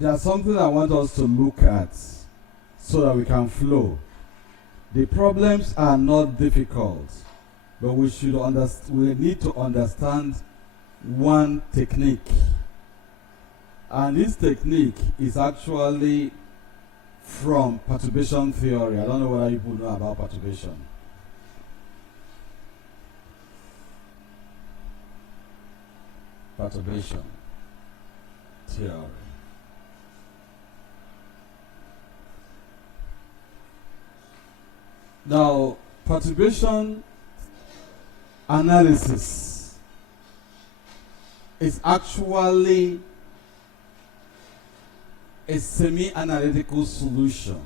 there's something I want us to look at so that we can flow. The problems are not difficult, but we need to understand one technique. And this technique is actually from perturbation theory. I don't know whether people know about perturbation. Perturbation theory. Now, perturbation analysis is actually a semi-analytical solution.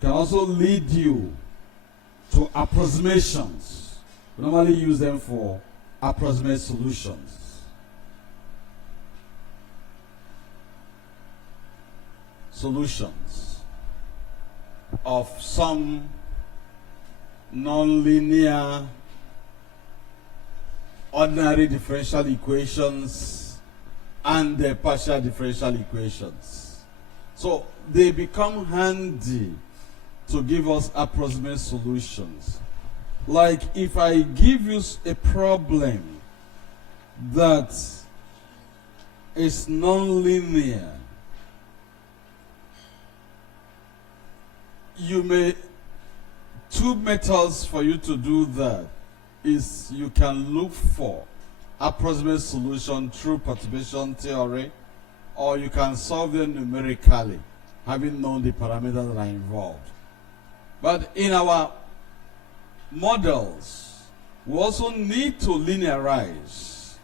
Can also lead you to approximations. We normally use them for approximate solutions. Solutions of some nonlinear ordinary differential equations and the partial differential equations. So they become handy to give us approximate solutions. Like if I give you a problem that is nonlinear, two methods for you to do that is you can look for approximate solution through perturbation theory, or you can solve them numerically, having known the parameters that are involved. But in our models, we also need to linearize.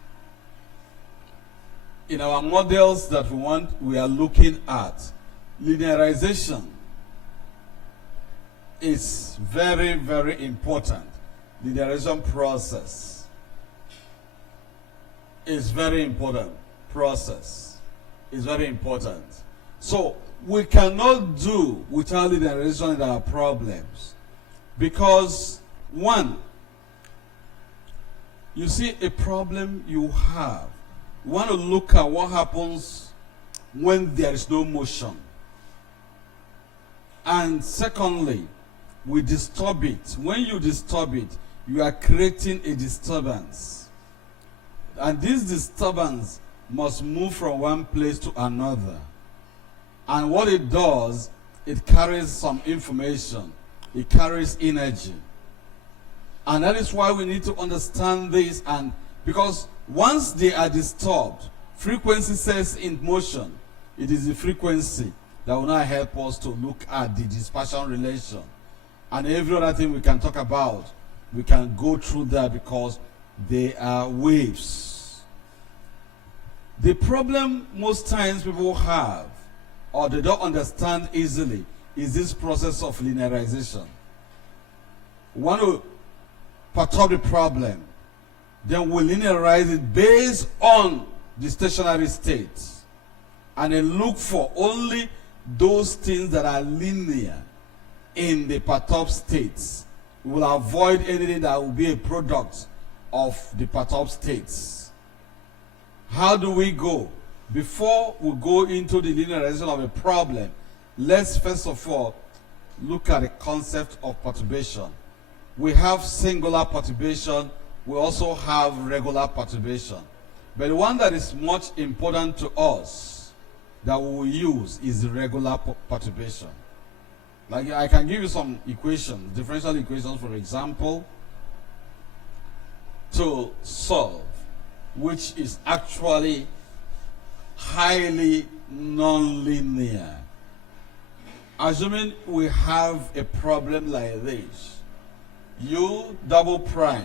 In our models that we are looking at, linearization is very, very important. Linearization process is very important. So we cannot do without linearization in our problems, because one, you see a problem you have, you want to look at what happens when there is no motion. And secondly, we disturb it. When you disturb it, you are creating a disturbance. And this disturbance must move from one place to another. And what it does, it carries some information. It carries energy. And that is why we need to understand this. And because once they are disturbed, frequency says in motion, it is the frequency that will now help us to look at the dispersion relation. And every other thing we can talk about, we can go through that because they are waves. The problem most times people have, or they don't understand easily, is this process of linearization. We want to perturb the problem, then we linearize it based on the stationary state, and then look for only those things that are linear in the perturbed states. We will avoid anything that will be a product of the perturbed states. How do we go? Before we go into the linearization of a problem, let's first of all look at the concept of perturbation. We have singular perturbation, we also have regular perturbation. But the one that is much important to us that we will use is the regular perturbation. Like I can give you some equations, differential equations, for example, to solve, which is actually highly nonlinear. Assuming we have a problem like this, u double prime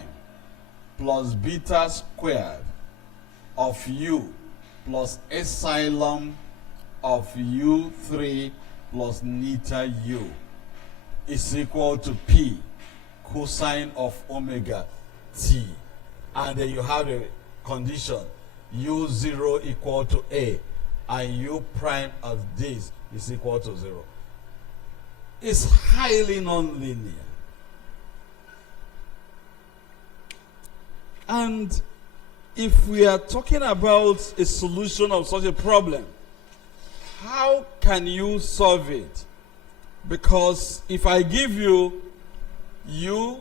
plus beta squared of u plus epsilon of u3 plus neta u is equal to p cosine of omega t. And then you have a condition u0 equal to a and u prime of this is equal to 0. It's highly nonlinear. And if we are talking about a solution of such a problem, how can you solve it? Because if I give you u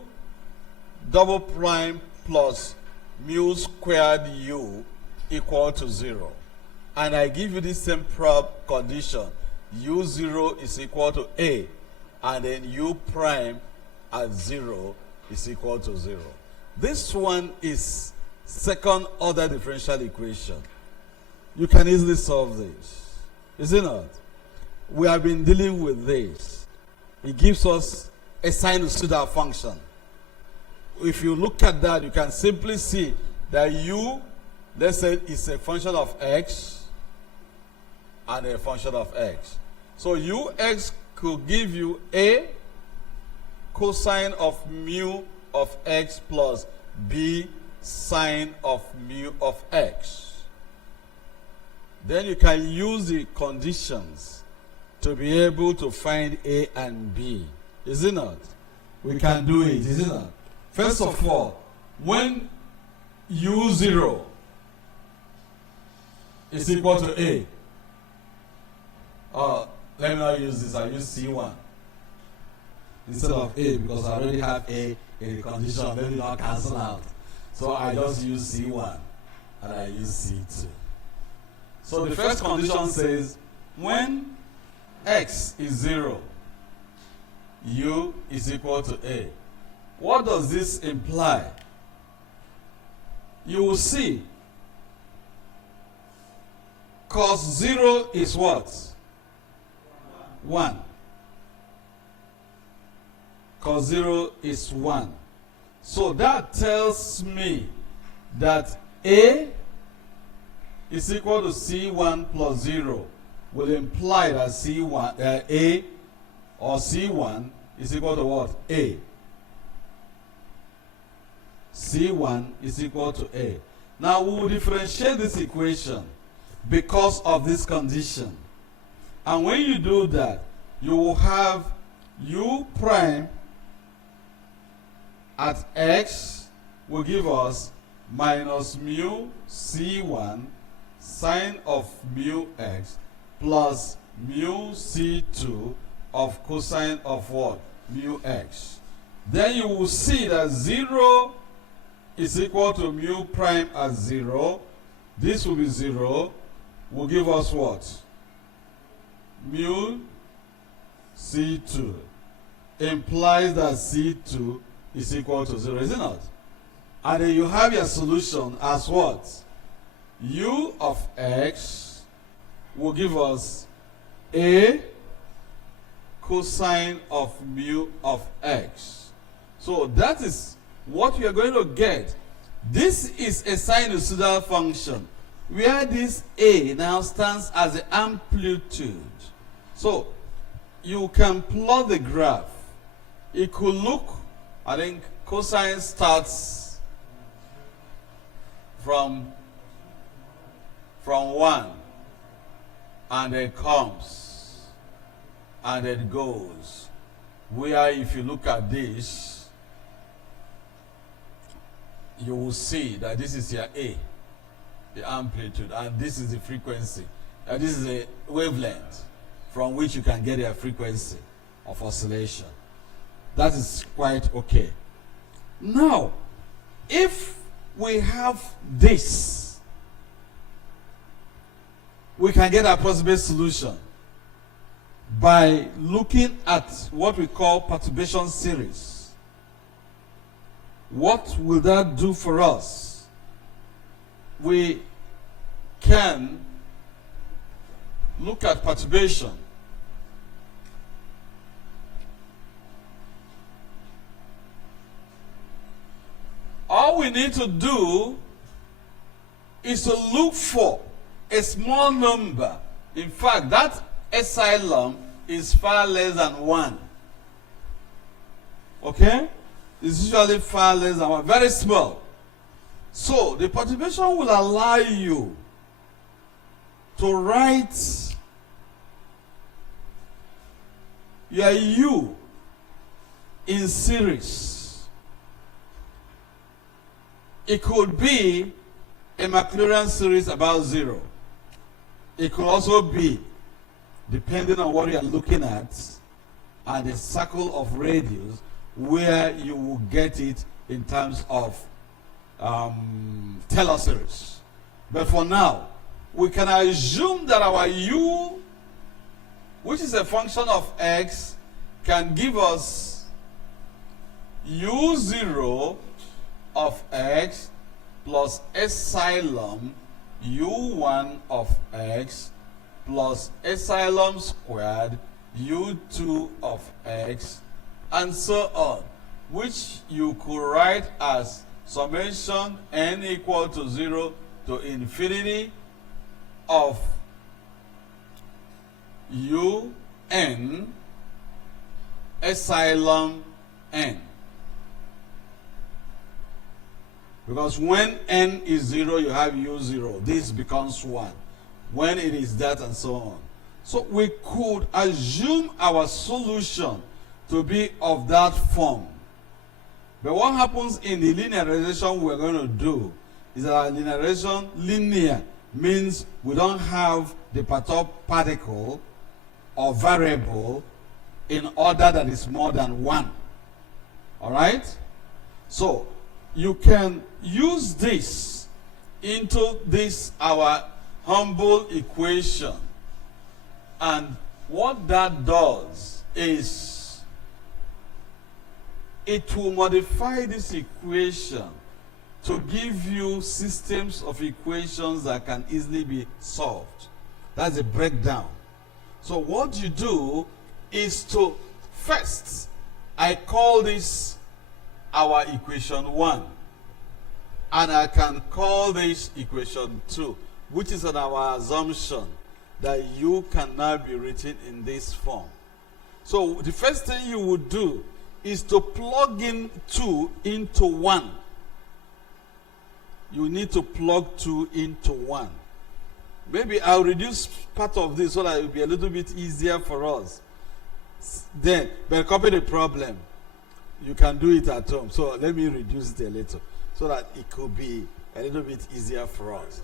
double prime plus mu squared u equal to 0, and I give you this same condition, u0 is equal to a, and then u prime at 0 is equal to 0. This one is second order differential equation. You can easily solve this, is it not? We have been dealing with this. It gives us a sinusoidal function. If you look at that, you can simply see that u, let's say, is a function of x and a function of x. So ux could give you a cosine of mu of x plus b sine of mu of x. Then you can use the conditions to be able to find a and b. Is it not? We can do it, is it not? First of all, when u0 is equal to a, let me not use this, I use c1 instead of a, because I already have a in the condition, let me not cancel out. So I just use c1 and I use c2. So the first condition says when x is 0, u is equal to a. What does this imply? You will see cos 0 is what? 1. Cos 0 is 1. So that tells me that a is equal to c1 plus 0 will imply that c1 a or c1 is equal to what? A. c1 is equal to a. Now we will differentiate this equation because of this condition. And when you do that, you will have u prime at x will give us minus mu c1 sine of mu x plus mu c2 of cosine of what? Mu x. Then you will see that 0 is equal to mu prime at 0. This will be 0. Will give us what? Mu c2 implies that c2 is equal to 0, is it not? And then you have your solution as what? U of x will give us a cosine of mu of x. So that is what we are going to get. This is a sinusoidal function where this a now stands as the amplitude. So you can plot the graph. It could look, I think cosine starts from 1 and it comes and it goes. Where if you look at this, you will see that this is your A, the amplitude, and this is the frequency. And this is a wavelength from which you can get a frequency of oscillation. That is quite okay. Now, if we have this, we can get a approximate solution by looking at what we call perturbation series. What will that do for us? We can look at perturbation. All we need to do is to look for a small number. In fact, that epsilon is far less than 1. Okay? It's usually far less than 1, very small. So the perturbation will allow you to write your U in series. It could be a Maclaurin series about 0. It could also be depending on what you are looking at, and the circle of radius where you will get it in terms of telomeres. But for now, we can assume that our u, which is a function of x, can give us u0 of x plus epsilon u1 of x plus epsilon squared u2 of x, and so on, which you could write as summation n equal to 0 to infinity of un epsilon n. Because when n is 0, you have u0. This becomes 1. When it is that, and so on. So we could assume our solution to be of that form. But what happens in the linearization we're going to do is that our linearization, linear, means we don't have the perturbed particle or variable in order that is more than 1. All right? So you can use this into this, our humble equation. And what that does is it will modify this equation to give you systems of equations that can easily be solved. That's a breakdown. So what you do is to first, I call this our equation 1. And I can call this equation 2, which is on our assumption that u can now be written in this form. So the first thing you would do is to plug in 2 into 1. You need to plug 2 into 1. Maybe I'll reduce part of this so that it will be a little bit easier for us. Then, but copy the problem. You can do it at home. So let me reduce it a little so that it could be a little bit easier for us.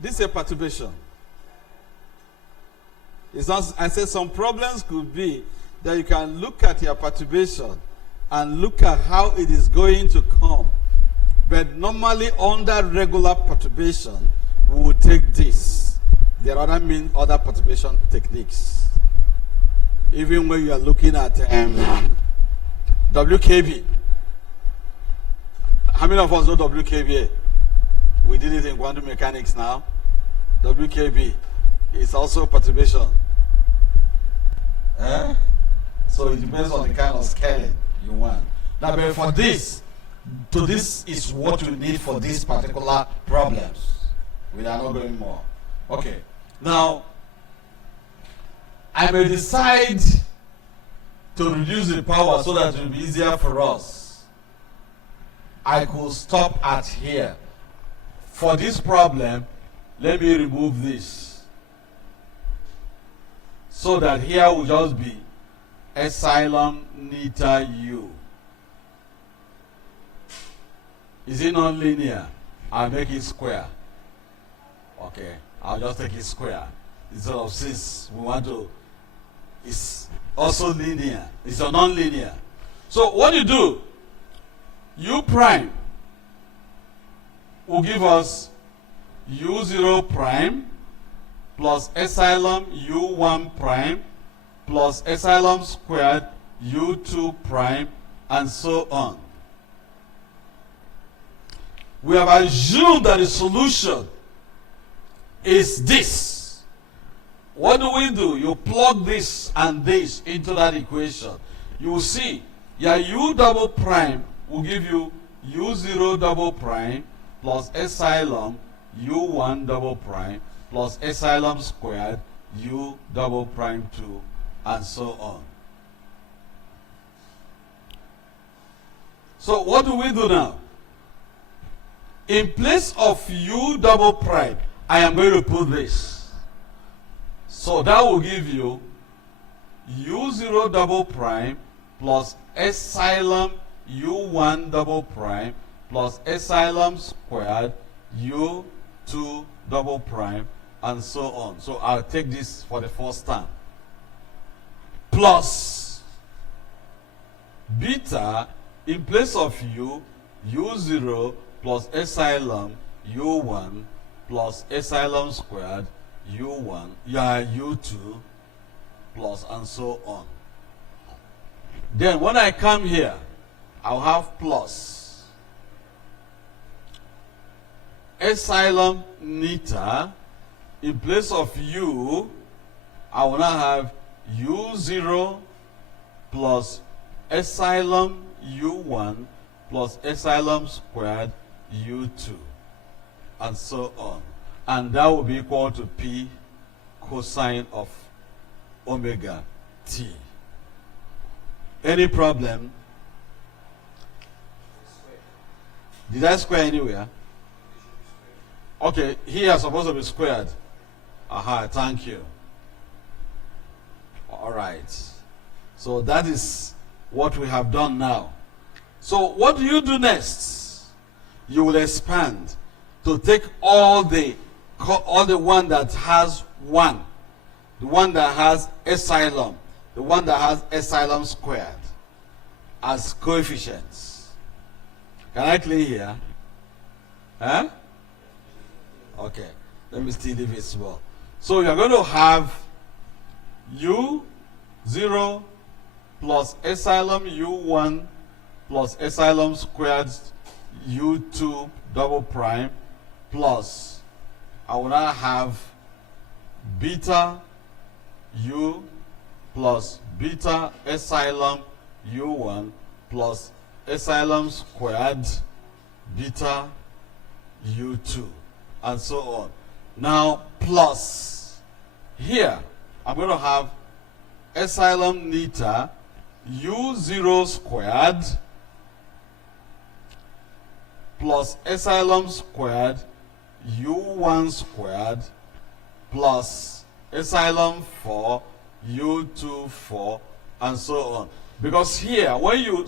This is a perturbation. It's not, I said some problems could be that you can look at your perturbation and look at how it is going to come. But normally under regular perturbation, we will take this. There are other perturbation techniques. Even when you are looking at WKB. How many of us know WKB? We did it in quantum mechanics now. WKB is also perturbation. So it depends on the kind of scaling you want. Now, but for this, this is what you need for these particular problems. We are not going more. Okay. Now, I may decide to reduce the power so that it will be easier for us. I could stop at here. For this problem, let me remove this. So that here will just be epsilon neta u. Is it non-linear? I'll make it square. Okay, I'll just take it square. Instead of, since we want to, it's also linear. It's a non-linear. So what you do, u prime will give us u0 prime plus epsilon u1 prime plus epsilon squared u2 prime, and so on. We have assumed that the solution is this. What do? You plug this and this into that equation. You will see your u double prime will give you u0 double prime plus epsilon u1 double prime plus epsilon squared u double prime 2, and so on. So what do we do now? In place of u double prime, I am going to put this. So that will give you u0 double prime plus epsilon u1 double prime plus epsilon squared u2 double prime, and so on. So I'll take this for the first time. Plus beta, in place of u0 plus epsilon u1 plus epsilon squared u1, u2 plus, and so on. Then when I come here, I'll have plus epsilon neta. In place of u, I will now have u0 plus epsilon u1 plus epsilon squared u2, and so on. And that will be equal to p cosine of omega t. Any problem? Did I square anywhere? Okay, here is supposed to be squared. Aha, thank you. All right. So that is what we have done now. So what do you do next? You will expand to take all the one that has 1, the one that has epsilon, the one that has epsilon squared as coefficients. Can I clear here? Huh? Okay. Let me still leave it small. So you're going to have u0 plus epsilon u1 plus epsilon squared u2 double prime plus, I will now have beta u plus beta epsilon u1 plus epsilon squared beta u2, and so on. Now plus here, I'm going to have epsilon neta u0 squared plus epsilon squared u1 squared plus epsilon 4 u2 4, and so on. Because here, when you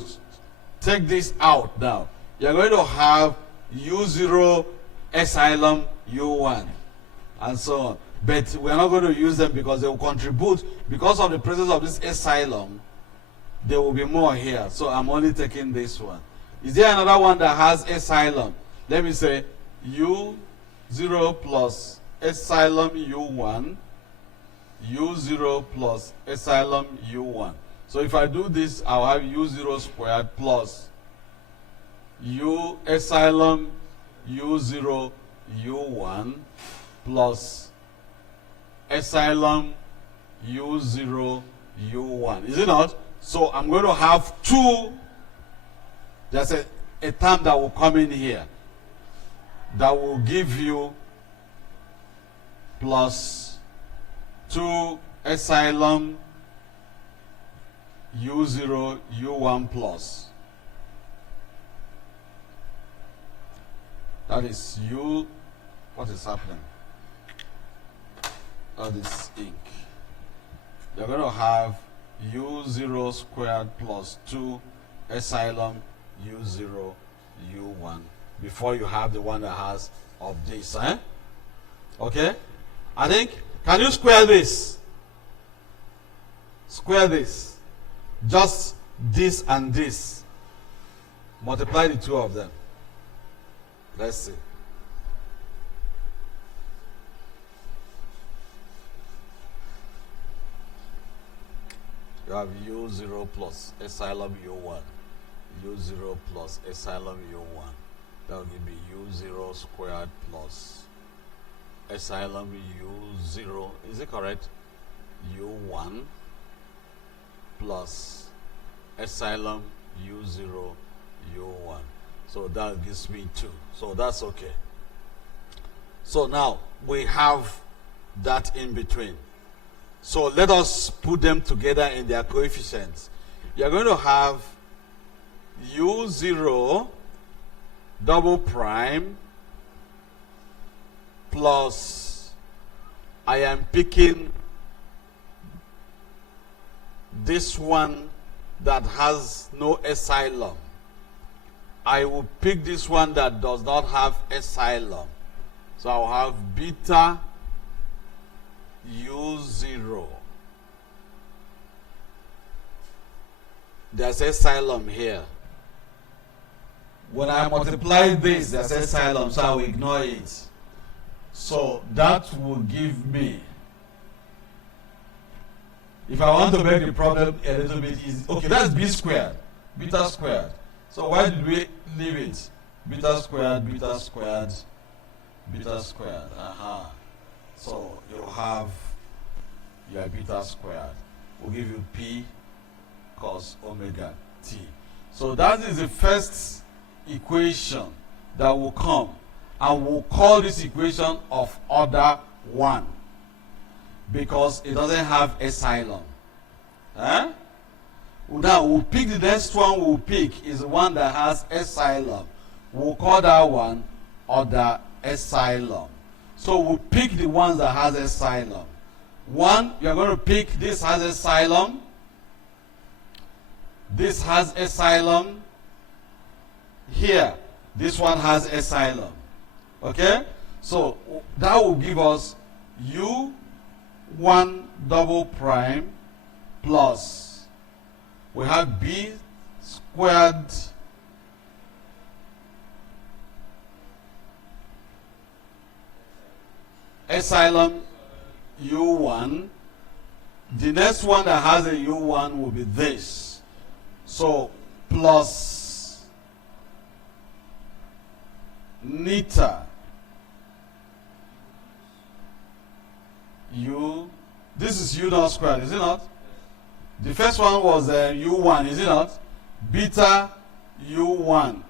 take this out now, you're going to have u0 epsilon u1, and so on. But we're not going to use them because they will contribute. Because of the presence of this epsilon, there will be more here. So I'm only taking this one. Is there another one that has epsilon? Let me say u0 plus epsilon u1, u0 plus epsilon u1. So if I do this, I'll have u0 squared plus u epsilon u0 u1 plus epsilon u0 u1. Is it not? So I'm going to have two. There's a term that will come in here that will give you plus 2 epsilon u0 u1 plus. That is u. What is happening? That is ink. You're going to have u0 squared plus 2 epsilon u0 u1 before you have the one that has of this. Okay? I think, can you square this? Square this. Just this and this. Multiply the two of them. Let's see. You have u0 plus epsilon u1. u0 plus epsilon u1. That will give me u0 squared plus epsilon u0. Is it correct? u1 plus epsilon u0 u1. So that gives me 2. So that's okay. So now we have that in between. So let us put them together in their coefficients. You're going to have u0 double prime plus, I am picking this one that has no epsilon. I will pick this one that does not have epsilon. So I'll have beta U0. There's epsilon here. When I multiply this, there's epsilon, so I will ignore it. So that will give me, if I want to make the problem a little bit easy, okay, that's b squared, beta squared. So why did we leave it? Beta squared, beta squared, beta squared. So you have your beta squared. We'll give you p cos omega t. So that is the first equation that will come. And we'll call this equation of order 1 because it doesn't have epsilon. Now we'll pick the next one. We'll pick is the one that has epsilon. We'll call that one order epsilon. So we'll pick the ones that has epsilon. One, you're going to pick this has epsilon. This has epsilon. Here, this one has epsilon. Okay? So that will give us U1 double prime plus, we have b squared epsilon U1. The next one that has a U1 will be this. So plus neta U, this is U naught squared, is it not? The first one was U1, is it not? Beta U1.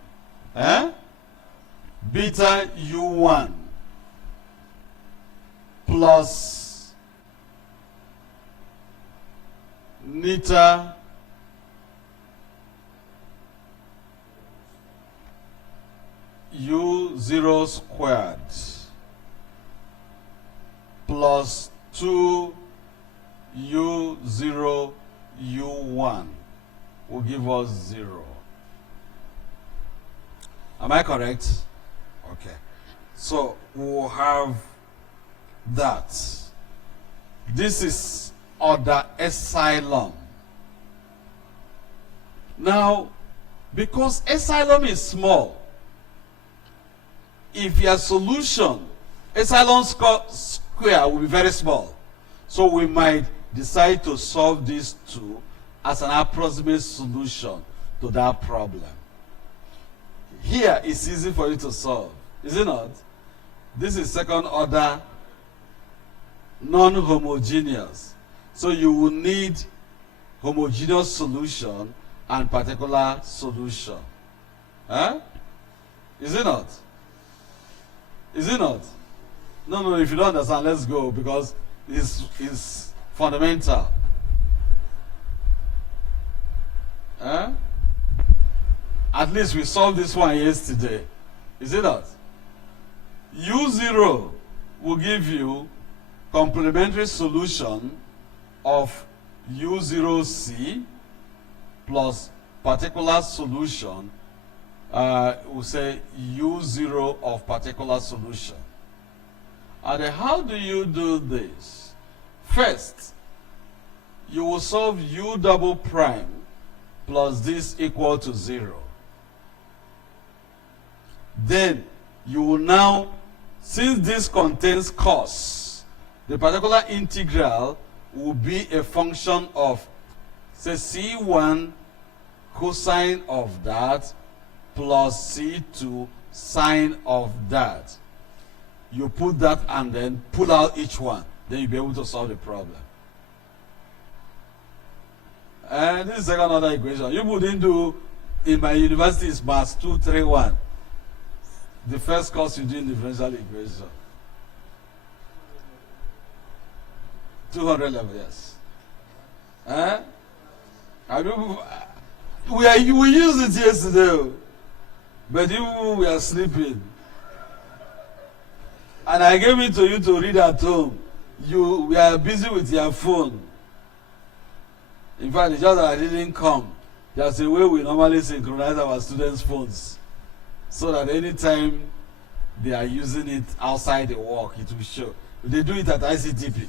Beta U1 plus neta U0 squared plus 2 U0 U1 will give us 0. Am I correct? Okay. So we'll have that. This is order epsilon. Now, because epsilon is small, if your solution, epsilon square will be very small. So we might decide to solve these two as an approximate solution to that problem. Here it's easy for you to solve, is it not? This is second order non-homogeneous. So you will need homogeneous solution and particular solution. Is it not? Is it not? No, if you don't understand, let's go, because it's fundamental. At least we solved this one yesterday. Is it not? U0 will give you complementary solution of U0C plus particular solution, we'll say U0 of particular solution. And then how do you do this? First, you will solve U double prime plus this equal to 0. Then you will now, since this contains cos, the particular integral will be a function of, say, C1 cosine of that plus C2 sine of that. You put that and then pull out each one. Then you'll be able to solve the problem. And this is second order equation. You wouldn't do, in my university, is maths 231. The first course you do in differential equation. 200 level, yes. We used it yesterday, but even we are sleeping. And I gave it to you to read at home. We are busy with your phone. In fact, it's just that I didn't come. There's a way we normally synchronize our students' phones, so that anytime they are using it outside the work, it will show. They do it at ICTP.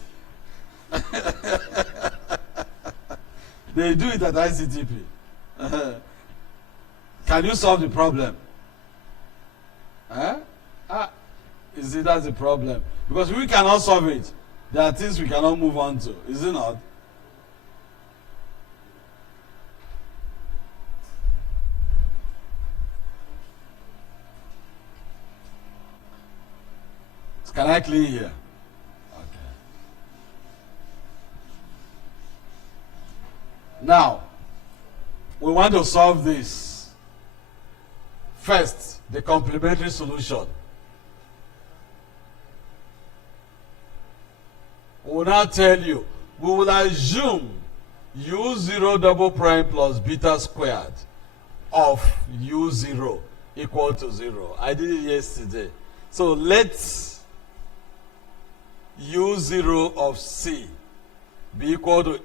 They do it at ICTP. Can you solve the problem? You see, that's the problem. Because we cannot solve it. There are things we cannot move on to. Is it not? Can I clean here? Okay. Now, we want to solve this. First, the complementary solution. We will now tell you, we will assume u0 double prime plus beta squared of u0 equal to 0. I did it yesterday. So let's u0 of c be equal to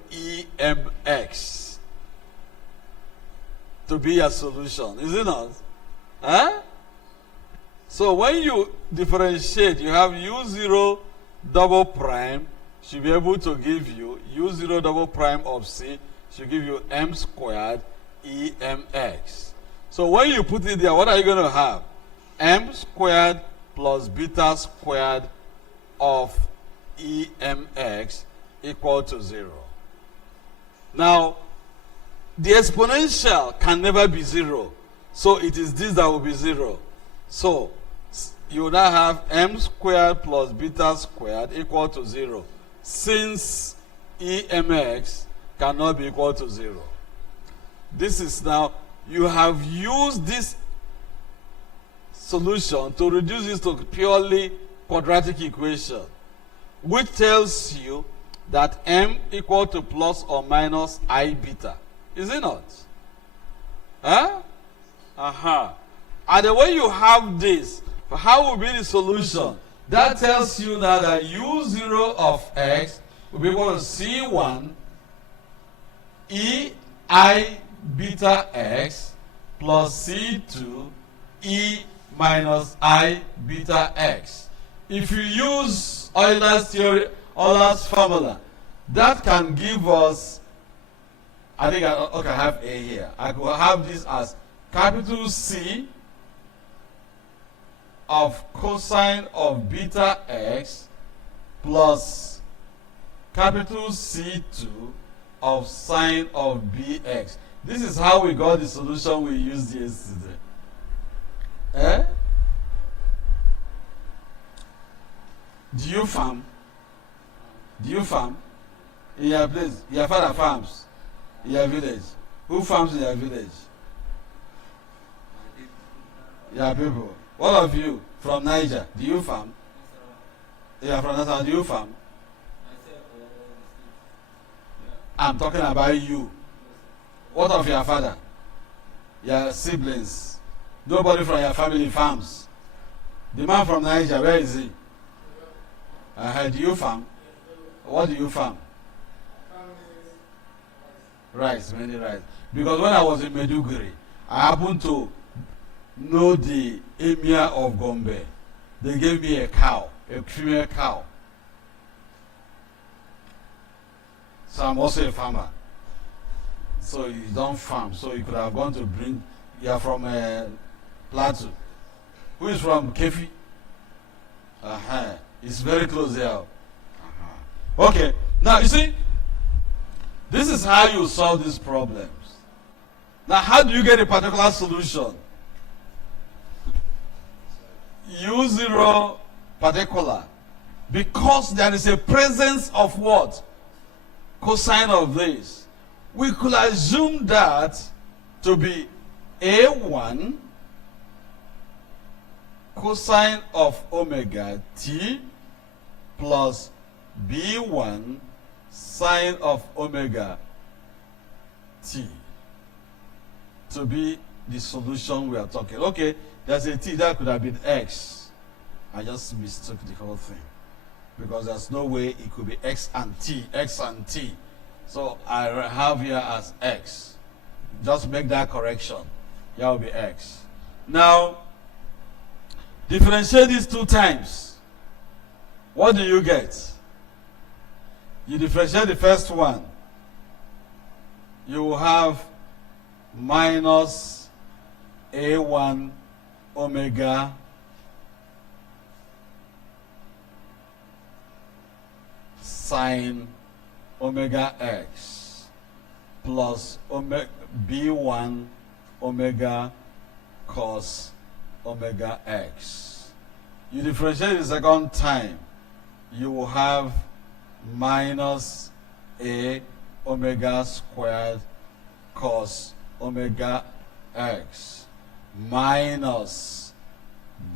emx to be a solution. Is it not? Huh? So when you differentiate, you have u0 double prime should be able to give you u0 double prime of c should give you m squared emx. So when you put it there, what are you going to have? M squared plus beta squared of emx equal to 0. Now, the exponential can never be 0. So it is this that will be 0. So you now have m squared plus beta squared equal to 0. Since emx cannot be equal to 0. This is now, you have used this solution to reduce this to purely quadratic equation, which tells you that m equal to plus or minus I beta. Is it not? Huh? And the way you have this, how will be the solution? That tells you now that u0 of x will be equal to c1 e I beta x plus c2 e minus I beta x. If you use Euler's theory, Euler's formula, that can give us, I think I have a here. I could have this as capital C of cosine of beta x plus capital C2 of sine of bx. This is how we got the solution we used yesterday. Do you farm? Do you farm? In your place, your father farms in your village. Who farms in your village? Your people. All of you from Niger, do you farm? You are from Nigeria, do you farm? I'm talking about you. What of your father? Your siblings? Nobody from your family farms. The man from Niger, where is he? Do you farm? What do you farm? Rice, mainly rice. Because when I was in Meduguri, I happened to know the emir of Gombe. They gave me a cow, a female cow. So I'm also a farmer. So you don't farm. So you could have gone to bring, you are from Plateau. Who is from Kefi? It's very close there. Okay, now you see, this is how you solve these problems. Now, how do you get a particular solution? U0 particular. Because there is a presence of what? Cosine of this. We could assume that to be A1 cosine of omega t plus B1 sine of omega t to be the solution we are talking. Okay, there's a t that could have been x. I just mistook the whole thing because there's no way it could be x and t. So I have here as x. Just make that correction. Here will be x. Now, Differentiate these 2 times. What do you get? You differentiate the first one. You will have minus A1 omega sine omega x plus B1 omega cos omega x. You differentiate the second time, you will have minus A omega squared cos omega x minus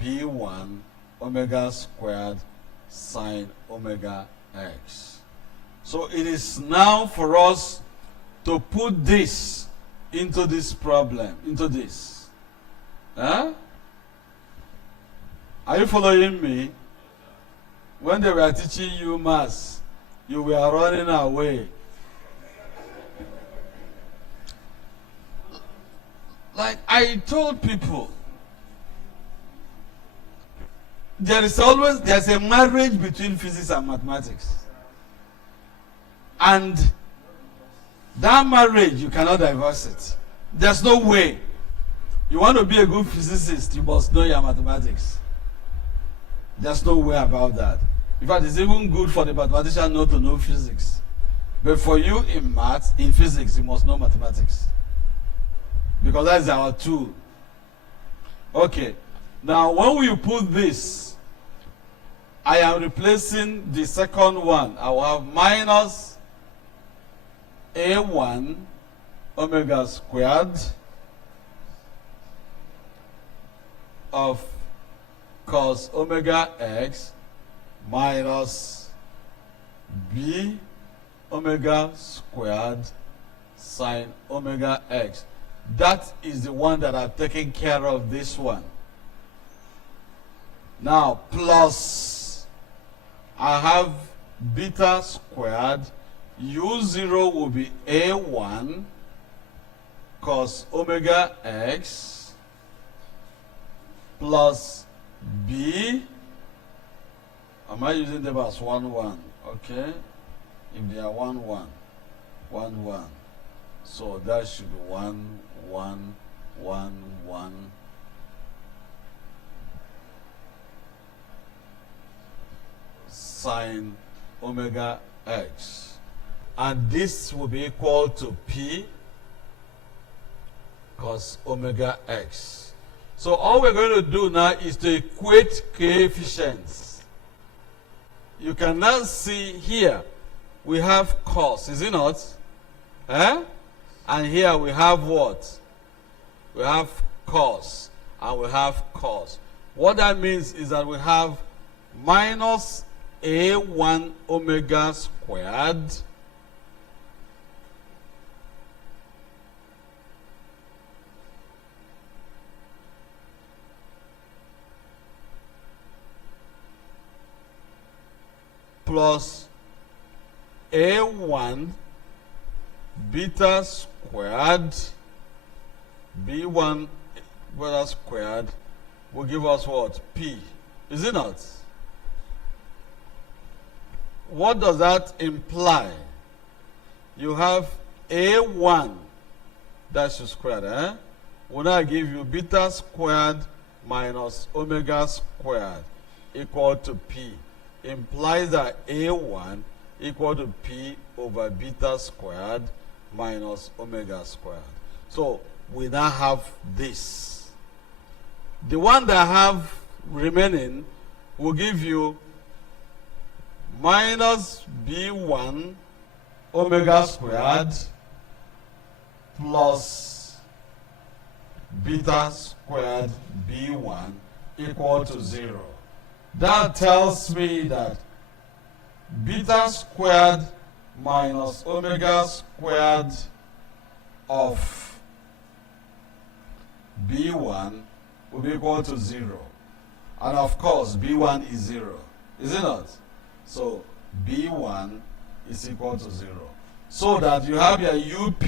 B1 omega squared sine omega x. So it is now for us to put this into this problem, into this. Huh? Are you following me? When they were teaching you maths, you were running away. Like I told people, there's a marriage between physics and mathematics. And that marriage, you cannot divorce it. There's no way. You want to be a good physicist, you must know your mathematics. There's no way about that. In fact, it's even good for the mathematician not to know physics. But for you in maths, in physics, you must know mathematics. Because that's our tool. Okay. Now, when we put this, I am replacing the second one. I will have minus A1 omega squared of cos omega x minus B omega squared sine omega x. That is the one that I've taken care of, this one. Now, plus, I have beta squared. U0 will be A1 cos omega x plus B. Am I using them as 1, 1? Okay. If they are 1, 1, 1, 1. So that should be 1, 1, 1, 1. Sine omega x. And this will be equal to P cos omega x. So all we're going to do now is to equate coefficients. You can now see here we have cos, is it not? Eh? And here we have what? We have cos and we have cos. What that means is that we have minus A1 omega squared plus A1 beta squared B1 beta squared will give us what? P. Is it not? What does that imply? You have A1 dash squared, will now give you beta squared minus omega squared equal to P. Implies that A1 equal to P over beta squared minus omega squared. So we now have this. The one that I have remaining will give you minus B1 omega squared plus beta squared B1 equal to 0. That tells me that beta squared minus omega squared of B1 will be equal to 0. And of course, B1 is 0. Is it not? So, B1 is equal to 0. So that you have your UP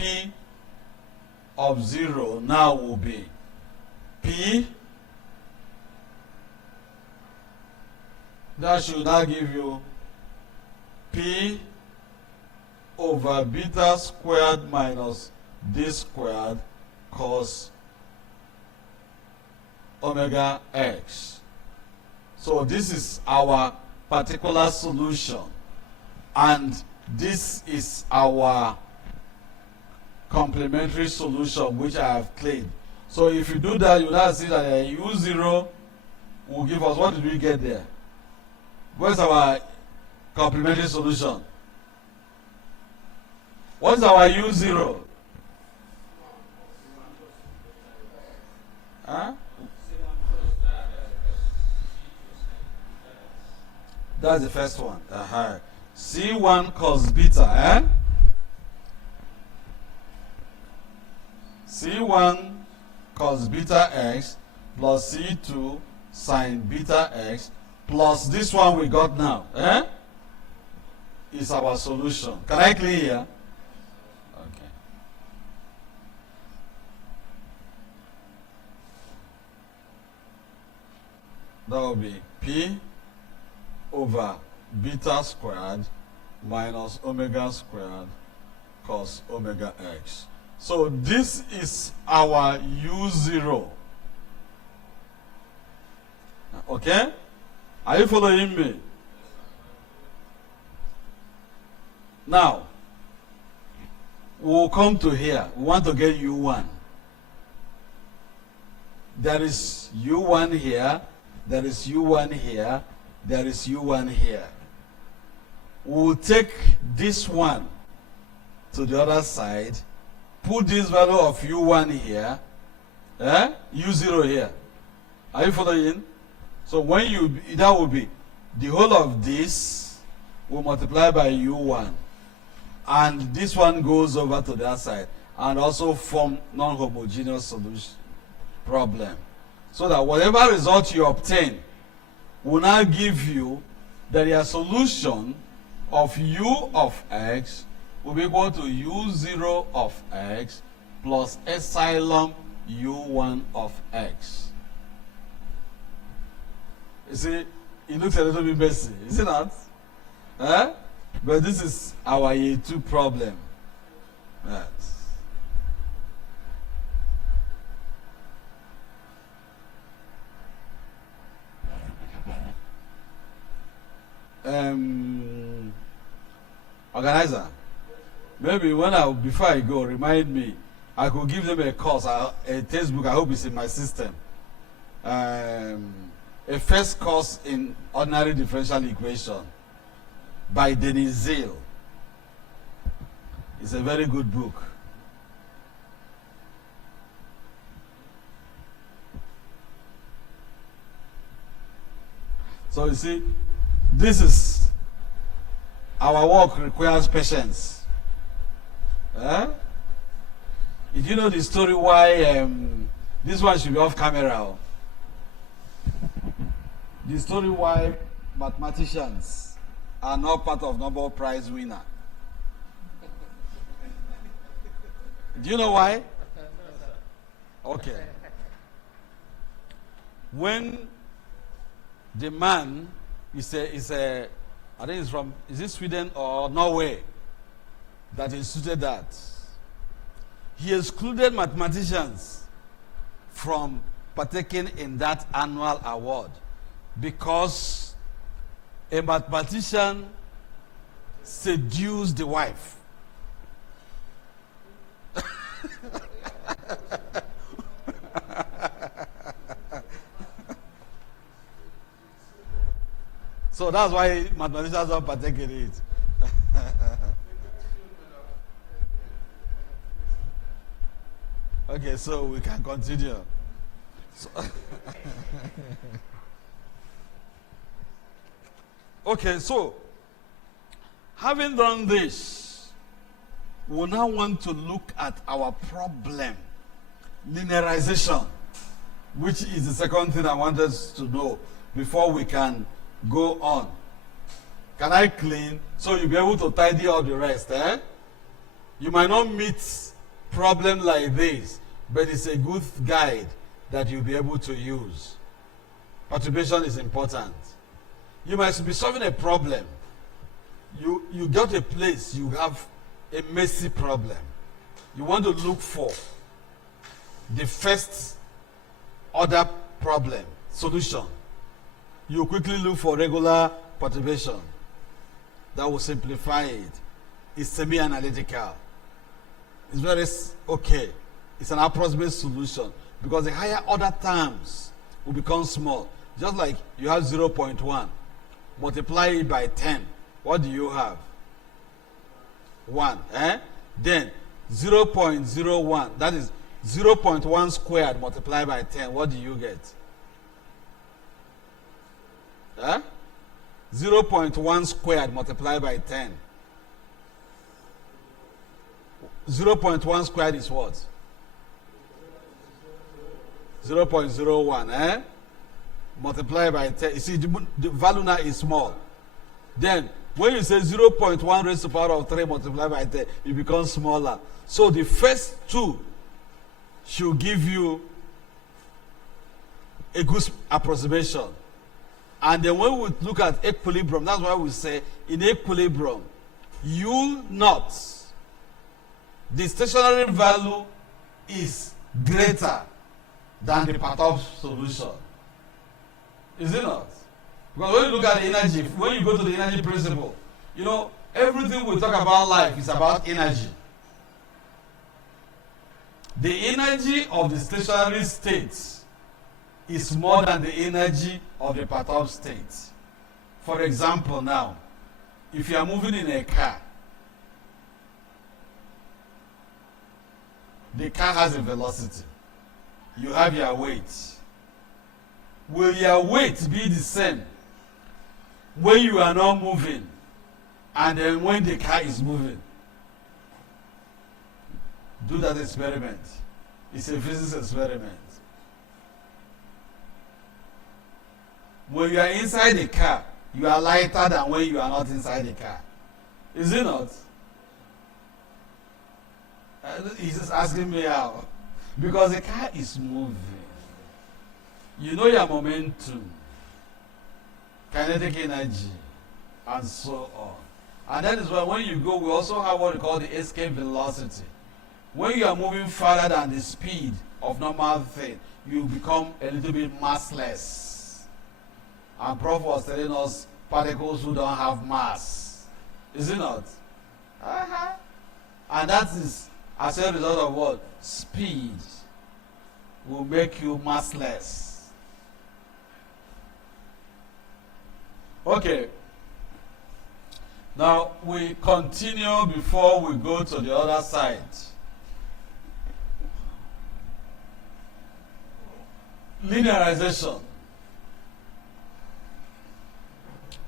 of 0 now will be P That should now give you P over beta squared minus D squared cos omega x. So this is our particular solution, and this is our complementary solution which I have claimed. So if you do that, you now see that U0 will give us, what did we get there? Where's our complementary solution? What is our U0? Huh? That's the first one. C1 cos beta, eh? C1 cos beta x plus C2 sin beta x plus this one we got now, eh? Is our solution. Can I clear here? Okay. That will be P over beta squared minus omega squared cos omega x. So this is our U0. Okay? Are you following me? Now, we'll come to here. We want to get U1. There is U1 here. There is U1 here. There is U1 here. We'll take this one to the other side. Put this value of U1 here, U0 here. Are you following? So when that will be the whole of this will multiply by U1. And this one goes over to the other side and also form non-homogeneous solution problem. So that whatever result you obtain will now give you that your solution of U of x will be equal to U0 of x plus epsilon U1 of x. You see, it looks a little bit messy, is it not? Eh? But this is our A2 problem. Right. Organizer, maybe before I go, remind me, I could give them a course, a textbook. I hope it's in my system. A first course in ordinary differential equation by Denis Zale. It's a very good book. So you see, this is our work requires patience. Did you know the story why this one should be off camera? The story why mathematicians are not part of Nobel Prize winner. Do you know why? Okay. When the man is a I think it's from, is it Sweden or Norway that instituted that? He excluded mathematicians from partaking in that annual award because a mathematician seduced the wife. So that's why mathematicians don't partake in it. Okay, so we can continue. So okay, so having done this, we now want to look at our problem, linearization, which is the second thing I want us to know before we can go on. Can I clean so you'll be able to tidy up the rest? You might not meet problem like this, but it's a good guide that you'll be able to use. Perturbation is important. You must be solving a problem. You got a place, you have a messy problem. You want to look for the first order problem solution. You quickly look for regular perturbation. That will simplify it. It's semi-analytical. It's very okay. It's an approximate solution because the higher order terms will become small. Just like you have 0.1, multiply it by 10. What do you have? 1. Then 0.01, that is 0.1 squared multiplied by 10. What do you get? 0.1 squared multiplied by 10. 0.1 squared is what? 0.01. Multiplied by 10. You see, the value now is small. Then, when you say 0.1 raised to the power of 3 multiplied by 10, it becomes smaller. So the first two should give you a good approximation. And then when we look at equilibrium, that's why we say in equilibrium, U naught, the stationary value is greater than the perturbed solution. Is it not? Because when you look at the energy, when you go to the energy principle, you know, everything we talk about life is about energy. The energy of the stationary state is more than the energy of the perturbed state. For example, now, if you are moving in a car, the car has a velocity. You have your weight. Will your weight be the same when you are not moving and then when the car is moving? Do that experiment. It's a physics experiment. When you are inside the car, you are lighter than when you are not inside the car. Is it not? He's just asking me how. Because the car is moving. You know your momentum, kinetic energy, and so on. And that is why when you go, we also have what we call the escape velocity. When you are moving farther than the speed of normal thing, you become a little bit massless. And Prof was telling us particles who don't have mass. Is it not? And that is as a result of what? Speed will make you massless. Okay. Now we continue before we go to the other side. Linearization.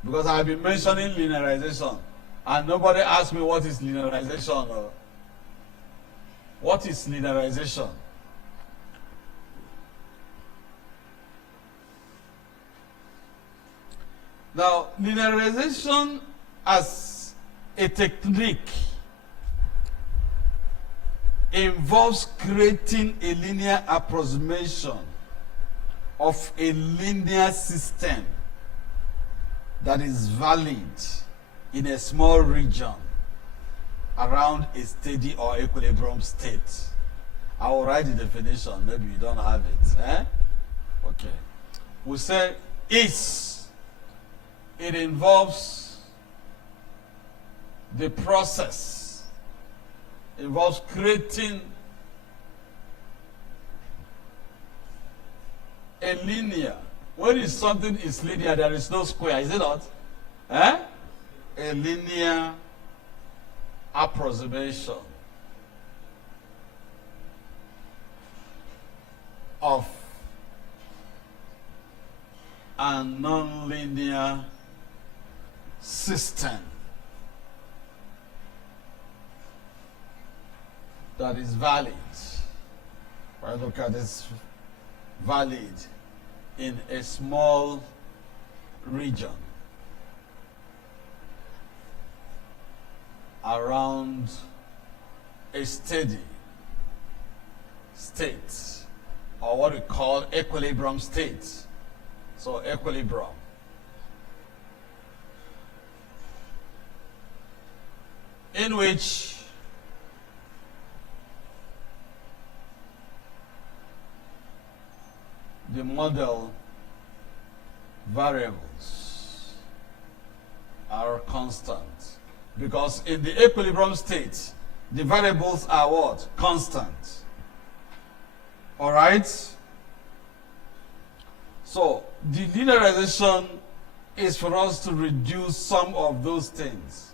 Because I've been mentioning linearization and nobody asked me what is linearization. What is linearization? Now, linearization as a technique involves creating a linear approximation of a linear system that is valid in a small region around a steady or equilibrium state. I will write the definition, maybe you don't have it. Okay. We say it involves the process, involves creating a linear. When something is linear, there is no square, is it not? A linear approximation of a nonlinear system that is valid. When I look at this, valid in a small region around a steady state, or what we call equilibrium state. So equilibrium. in which the model variables are constant, because in the equilibrium state the variables are what? Constant. All right? So the linearization is for us to reduce some of those things.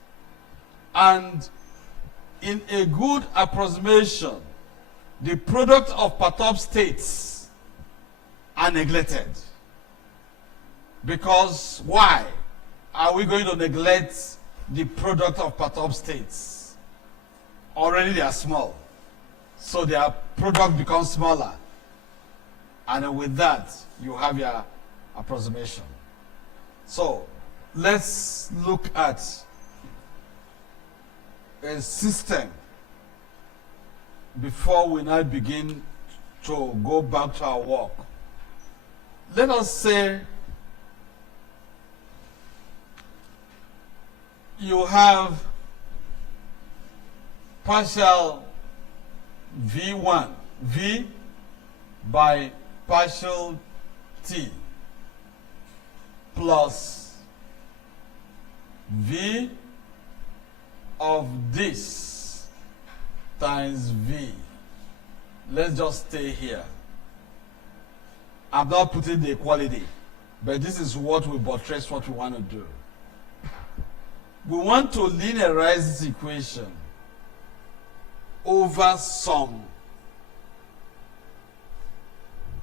And in a good approximation, the product of perturbed states are neglected. Because why are we going to neglect the product of perturbed states? Already they are small. So their product becomes smaller. And with that, you have your approximation. So let's look at a system before we now begin to go back to our work. Let us say you have partial V1, V by partial T plus V of this times V. Let's just stay here. I'm not putting the equality, but this is what we buttress what we want to do. We want to linearize this equation over some.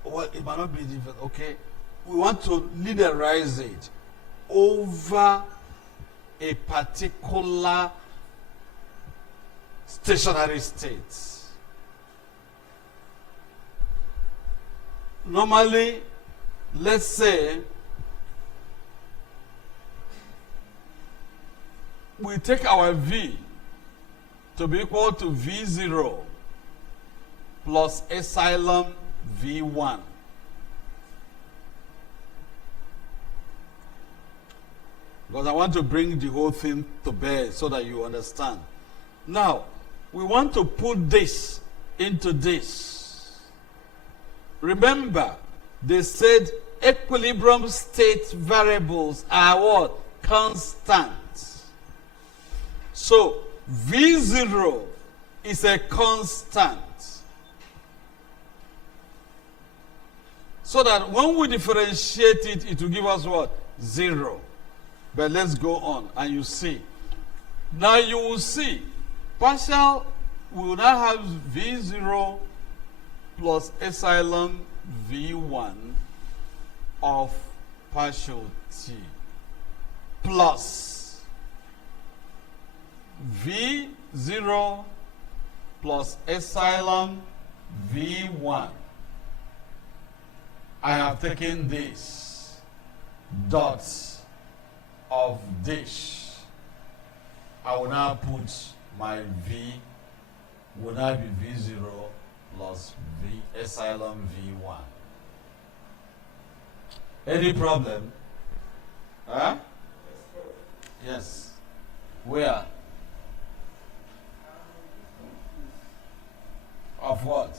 Well, it might not be different, okay? We want to linearize it over a particular stationary state. Normally, let's say we take our V to be equal to V0 plus epsilon V1. Because I want to bring the whole thing to bear so that you understand. Now, we want to put this into this. Remember, they said equilibrium state variables are what? Constant. So, V0 is a constant. So that when we differentiate it, it will give us what? 0. But let's go on and you see. Now you will see, partial, we will now have V0 plus epsilon V1 of partial T plus V0 plus epsilon V1. I have taken this dot of this. I will now put my V will now be V0 plus V epsilon V1. Any problem? Huh? Yes. Where? Of what?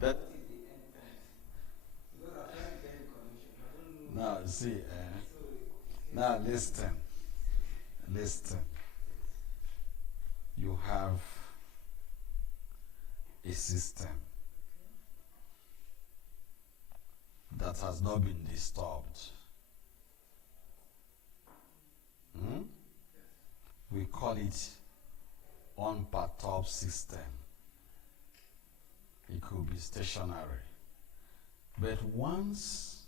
That now see, now listen. You have a system that has not been disturbed. We call it unperturbed system. It could be stationary. But once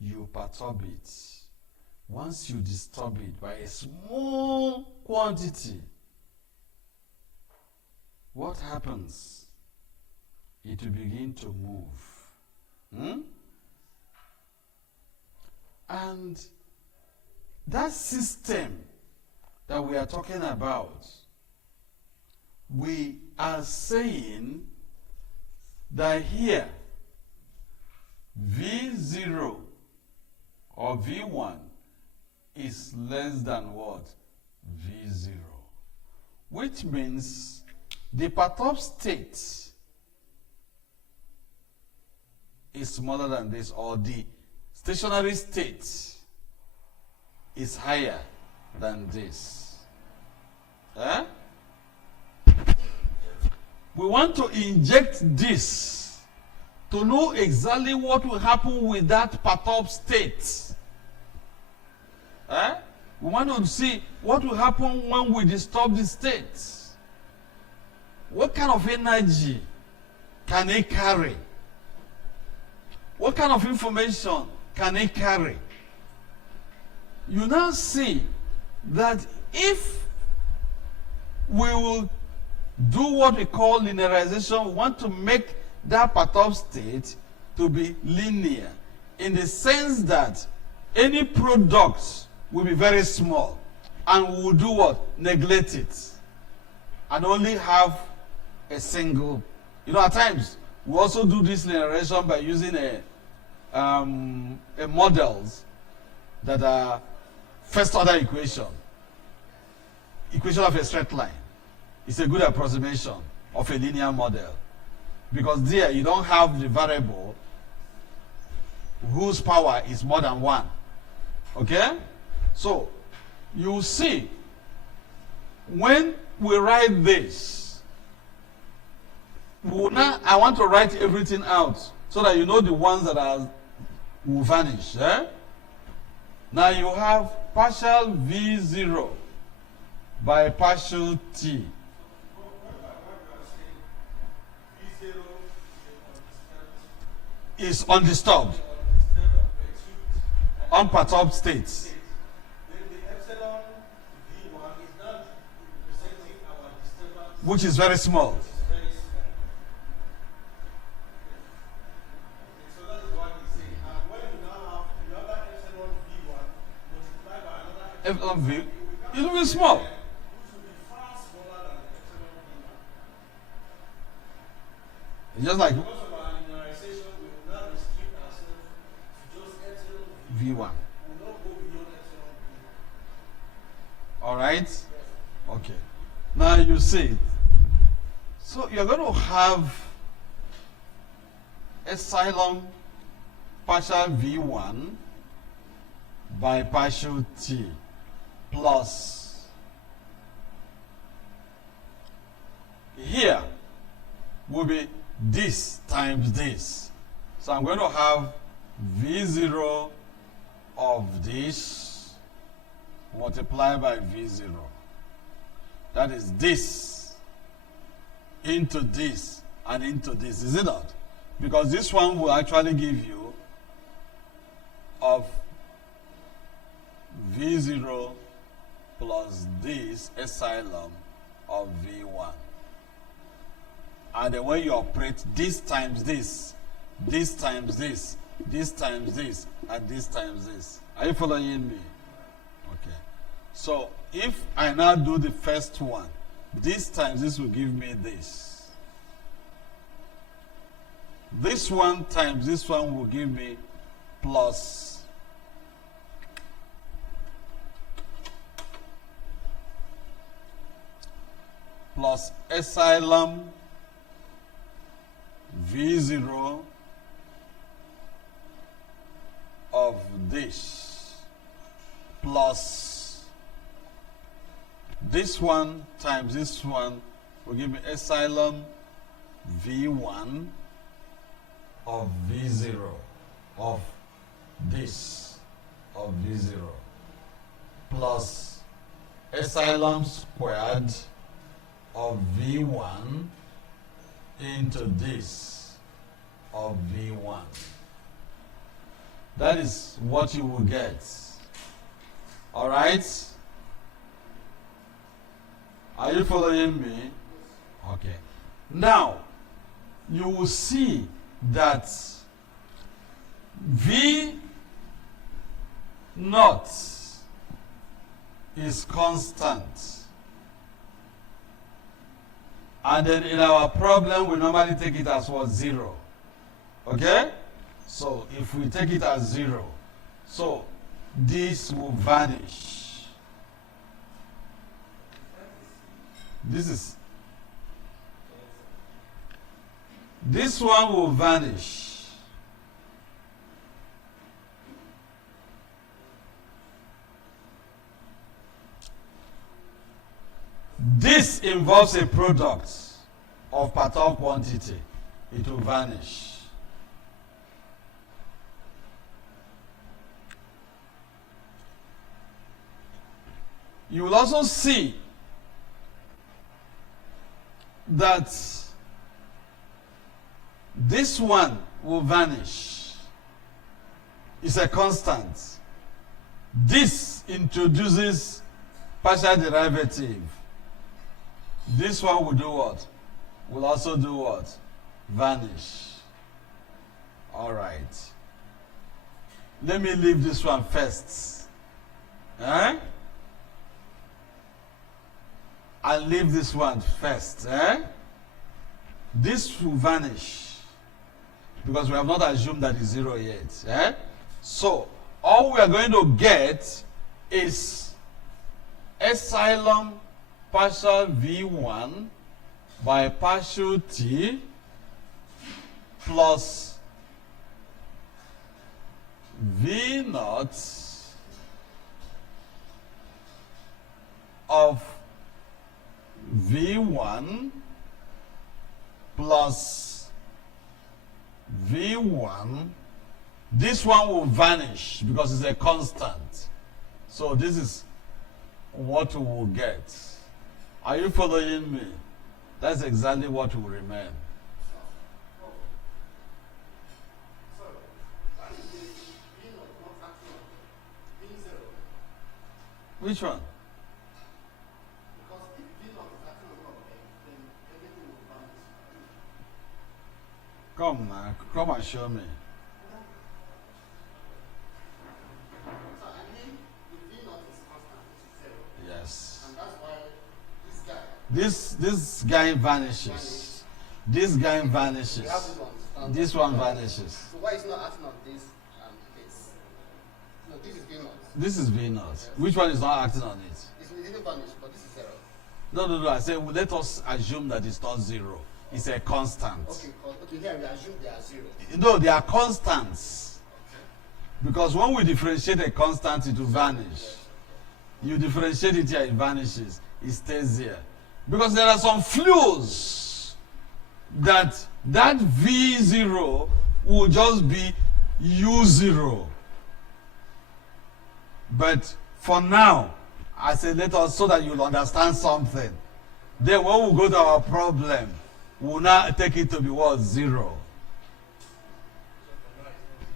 you perturb it, once you disturb it by a small quantity, what happens? It will begin to move. And that system that we are talking about, we are saying that here V0 or V1 is less than what? V0. Which means the perturbed state is smaller than this, or the stationary state is higher than this. Eh? We want to inject this to know exactly what will happen with that perturbed state. Eh? We want to see what will happen when we disturb the state. What kind of energy can it carry? What kind of information can it carry? You now see that if we will do what we call linearization, we want to make that perturbed state to be linear in the sense that any product will be very small, and we will do what? Neglect it and only have a single. You know, at times we also do this linearization by using a models that are first order equation of a straight line. It's a good approximation of a linear model, because there you don't have the variable whose power is more than 1. Okay? So you see, when we write this, now I want to write everything out so that you know the ones that will vanish. Eh? Now you have partial V0 by partial T. Is undisturbed, unperturbed state. Which is very small. So that is what he's saying. And when you now have the other epsilon V1 multiplied by another Epsilon V, it will be small. which will be far smaller than the epsilon V1. It's just like Because of our linearization, we will not restrict ourselves to just epsilon V1. V1. We will not go beyond epsilon V1. All right? Okay. Now you see it. So you're going to have epsilon partial V1 by partial T plus here will be this times this. So I'm going to have V0 of this multiplied by V0. That is this into this and into this, is it not? Because this one will actually give you of V0 plus this epsilon of V1. And then when you operate this times this times this, this times this, and this times this. Are you following me? Okay. So if I now do the first one, this times this will give me this. This one times this one will give me plus epsilon V0 of this plus this one times this one will give me epsilon V1 of V0 of this of V0 plus epsilon squared of V1 into this of V1. That is what you will get. All right? Are you following me? Okay. Now, you will see that V naught is constant. And then in our problem, we normally take it as what? 0. Okay? So if we take it as 0, so this will vanish. This one will vanish. This involves a product of perturbed quantity. It will vanish. You will also see that this one will vanish. It's a constant. This introduces partial derivative. This one will do what? Will also do what? Vanish. All right. Let me leave this one first. Eh? I'll leave this one first. Eh? This will vanish because we have not assumed that it's 0 yet. Eh? So, all we are going to get is epsilon partial V1 by partial T plus V naught of V1 plus V1. This one will vanish because it's a constant. So this is what we will get. Are you following me? That's exactly what will remain. Which one? Because if V naught is acting on then everything will vanish. Come now, come and show me. So I mean, if V naught is constant, which is 0. Yes. And that's why this guy. This guy vanishes. This guy vanishes. We have this one. This one vanishes. So why is it not acting on this and this? No, this is V naught. This is V naught. Yes. Which one is not acting on it? It didn't vanish, but this is 0. No. I say, well, let us assume that it's not 0. It's a constant. Okay, here we assume they are 0. No, they are constants. Because when we differentiate a constant, it will vanish. You differentiate it here, it vanishes. It stays here. Because there are some flues that V0 will just be U0. But for now, I say let us, so that you'll understand something. Then when we go to our problem, we'll now take it to be what? 0.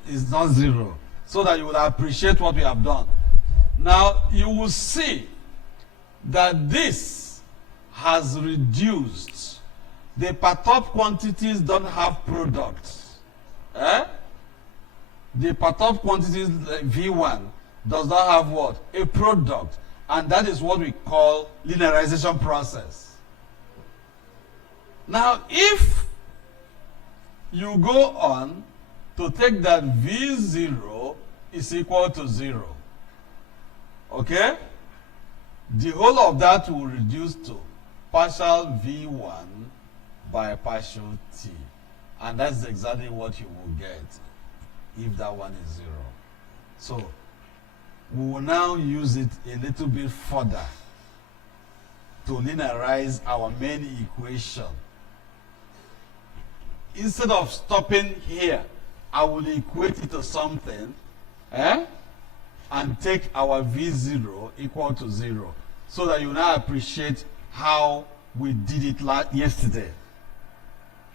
It's not 0. So that you will appreciate what we have done. Now, you will see that this has reduced. The perturbed quantities don't have products. Eh? The perturbed quantities, like V1, does not have what? A product. And that is what we call linearization process. Now, if you go on to take that V0 is equal to 0, okay? The whole of that will reduce to partial V1 by partial T. And that's exactly what you will get if that one is 0. So, we will now use it a little bit further to linearize our main equation. Instead of stopping here, I will equate it to something, and take our V0 equal to 0, so that you now appreciate how we did it yesterday.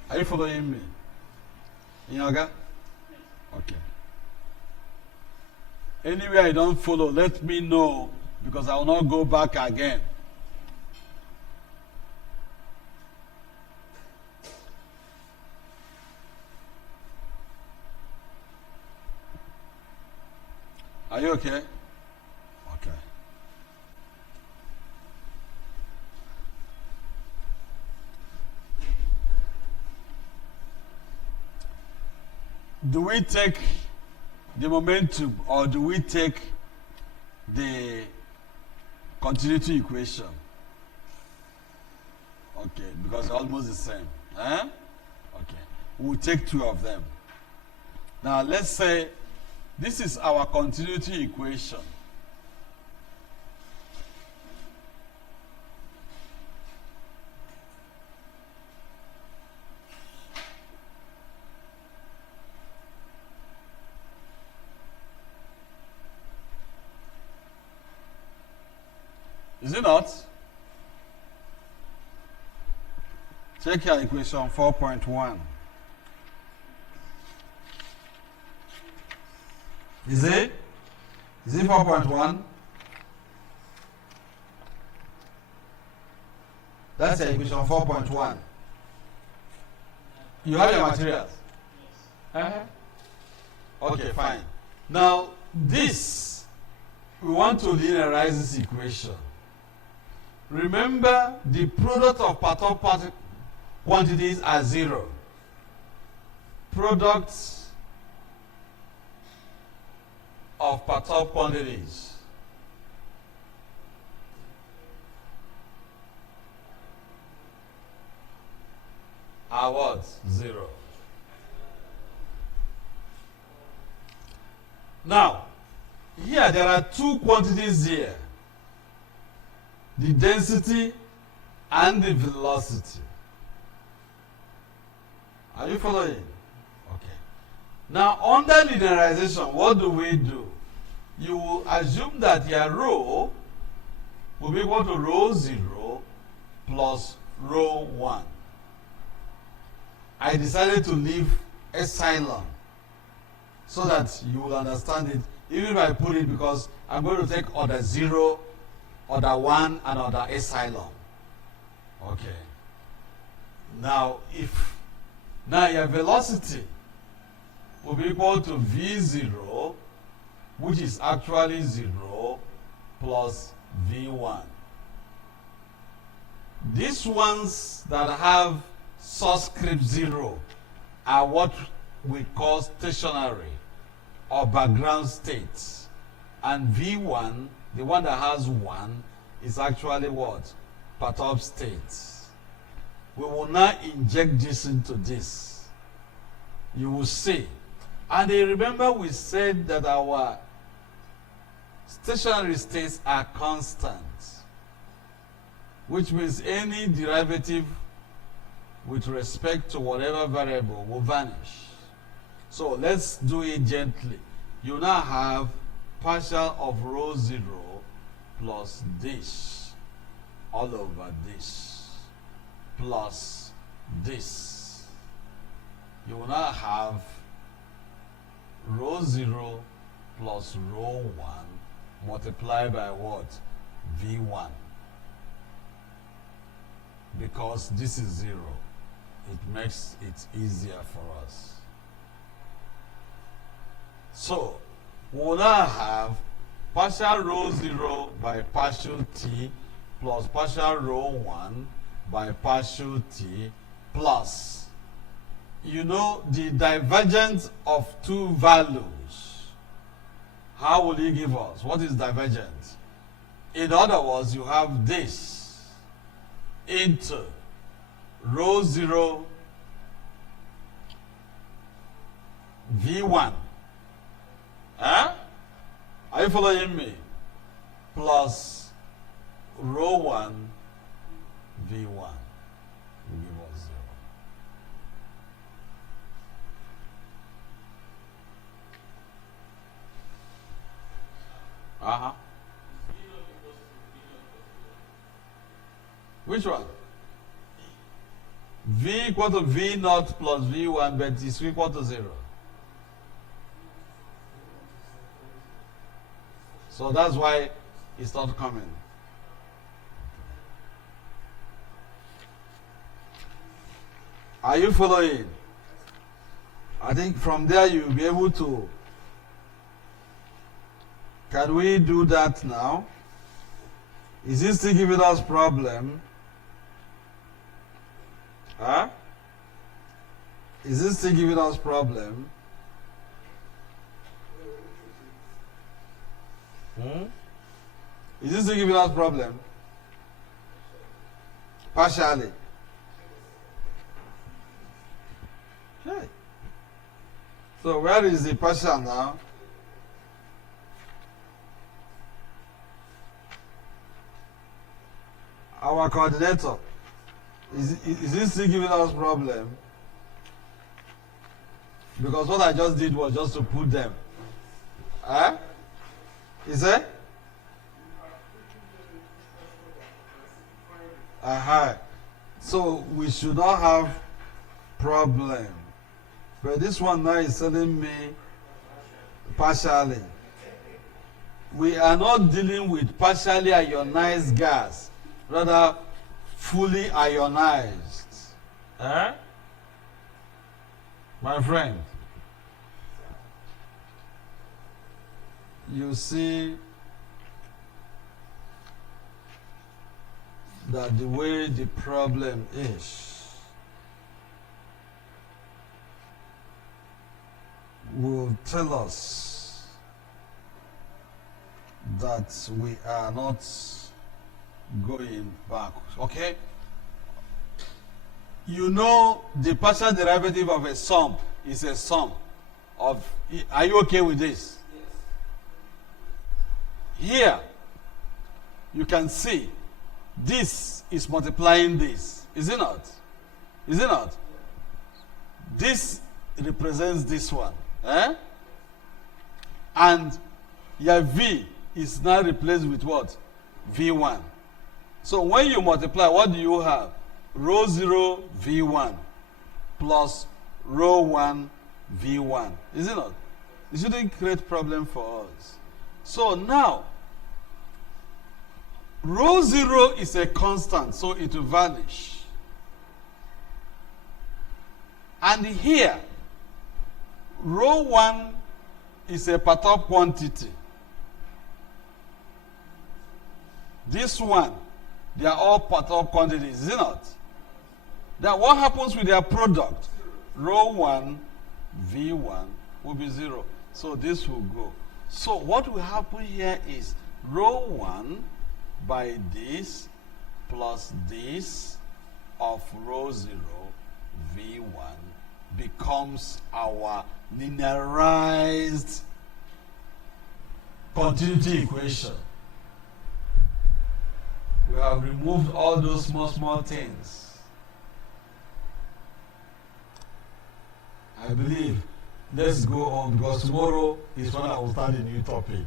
Are you following me? Inyoga? Okay. Anywhere I don't follow, let me know, because I will not go back again. Are you okay? Okay. Do we take the momentum or do we take the continuity equation? Okay, because they're almost the same. Okay, we'll take two of them. Now let's say this is our continuity equation. Is it not? Check your equation 4.1. Is it? Is it 4.1? That's your equation 4.1. You have your materials? Yes. Okay, fine. Now, this, we want to linearize this equation. Remember, the product of part quantities are 0. Products of part quantities are what? 0. Now, here there are two quantities here. The density and the velocity. Are you following? Okay. Now, under linearization, what do we do? You will assume that your rho will be equal to rho 0 plus rho 1. I decided to leave epsilon so that you will understand it, even if I put it, because I'm going to take order 0, order 1, and order epsilon. Okay. Now, your velocity will be equal to V0, which is actually 0, plus V1. These ones that have subscript 0 are what we call stationary or background states. And V1, the one that has 1, is actually what? Perturbed states. We will now inject this into this. You will see. And remember we said that our stationary states are constant, which means any derivative with respect to whatever variable will vanish. So let's do it gently. You now have partial of rho 0 plus this all over this plus this. You will now have rho 0 plus rho 1 multiplied by what? V1. Because this is 0, it makes it easier for us. So, we will now have partial rho 0 by partial t plus partial rho 1 by partial t plus, you know, the divergence of two values. How will it give us? What is divergence? In other words, you have this into rho 0 V1. Huh? Are you following me? Plus rho 1 V1 will give us 0. Which one? V equal to V naught plus V1, but it's equal to 0. So that's why it's not coming. Are you following? I think from there you'll be able to. Can we do that now? Is this still giving us problem? Huh? Is this still giving us problem? Is this still giving us problem? Partially. Okay. So where is the partial now? Our coordinator. Is this still giving us problem? Because what I just did was just to put them. Eh? Is it? So we should not have problem. But this one now is telling me partially. We are not dealing with partially ionized gas, rather fully ionized. Eh? My friend, you see that the way the problem is will tell us that we are not going back. Okay? You know the partial derivative of a sum is a sum of. Are you okay with this? Yes. Here, you can see this is multiplying this. Is it not? Is it not? This represents this one. Eh? And your V is now replaced with what? V1. So when you multiply, what do you have? Row 0 V1 plus row 1 V1. Is it not? It shouldn't create problem for us. So now, row 0 is a constant, so it will vanish. And here, row 1 is a part-up quantity. This one, they are all part-up quantities, is it not? Then what happens with their product? Row 1, V1 will be 0. So this will go. So what will happen here is row 1 by this plus this of row 0, V1, becomes our linearized continuity equation. We have removed all those small things. I believe let's go on because tomorrow is when I will start a new topic.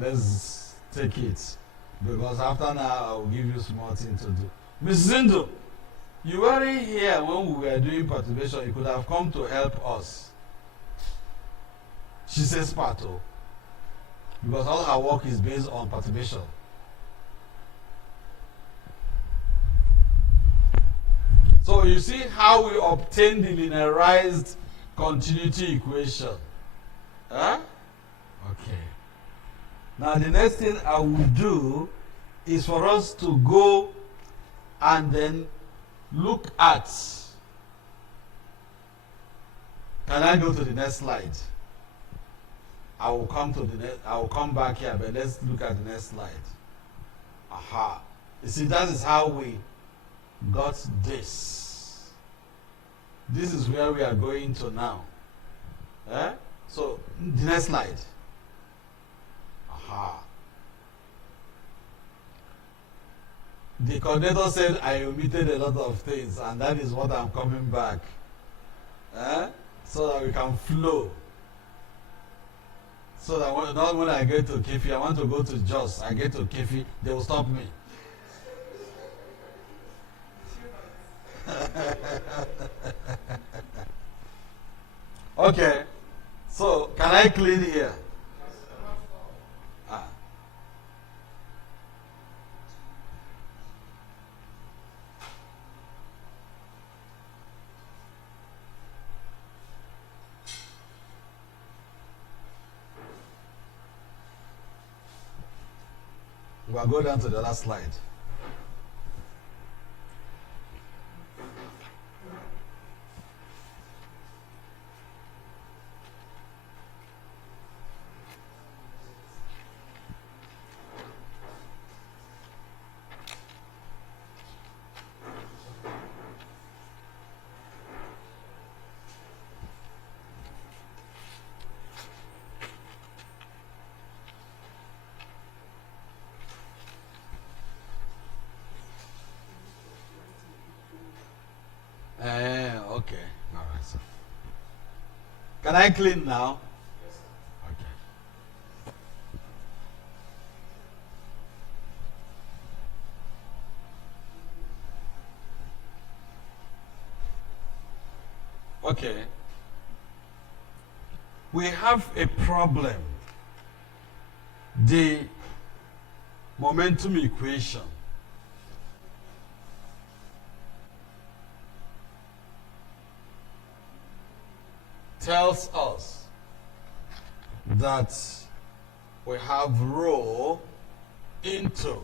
Let's take it because after now I will give you small things to do. Ms. Zindo, you weren't here when we were doing perturbation. You could have come to help us. She says Pato because all her work is based on perturbation. So you see how we obtain the linearized continuity equation. Huh? Okay. Now the next thing I will do is for us to go and then look at. Can I go to the next slide? I will come to the next. I will come back here, but let's look at the next slide. Aha. You see, that is how we got this. This is where we are going to now. Eh? So, the next slide. Aha. The coordinator said I omitted a lot of things, and that is what I'm coming back. Eh? So that we can flow. So that not when I get to Kefi, I want to go to Jos, I get to Kefi, they will stop me. Okay, so can I clean here? Ah. We'll go down to the last slide. myself. Can I clean now? Okay. Okay. We have a problem. The momentum equation tells us that we have rho into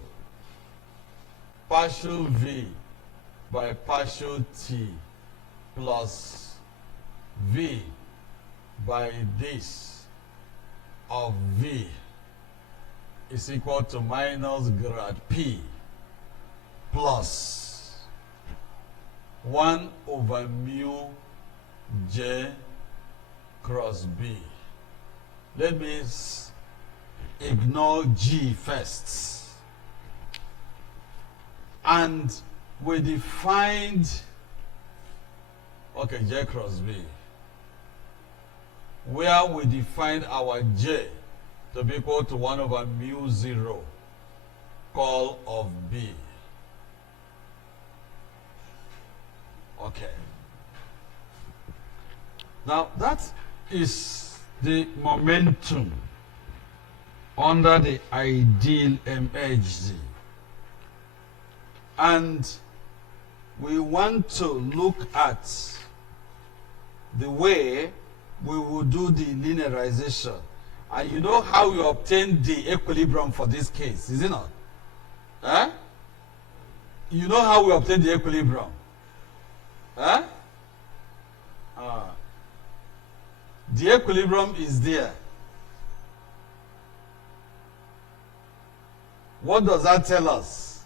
partial v by partial t plus v by this of v is equal to minus grad p plus 1 over mu j cross b. Let me ignore g first. And we defined, okay, j cross b, where we defined our j to be equal to 1 over mu 0 call of b. Okay. Now that is the momentum under the ideal MHD. And we want to look at the way we will do the linearization. And you know how we obtain the equilibrium for this case, is it not? Huh? You know how we obtain the equilibrium? Huh? The equilibrium is there. What does that tell us?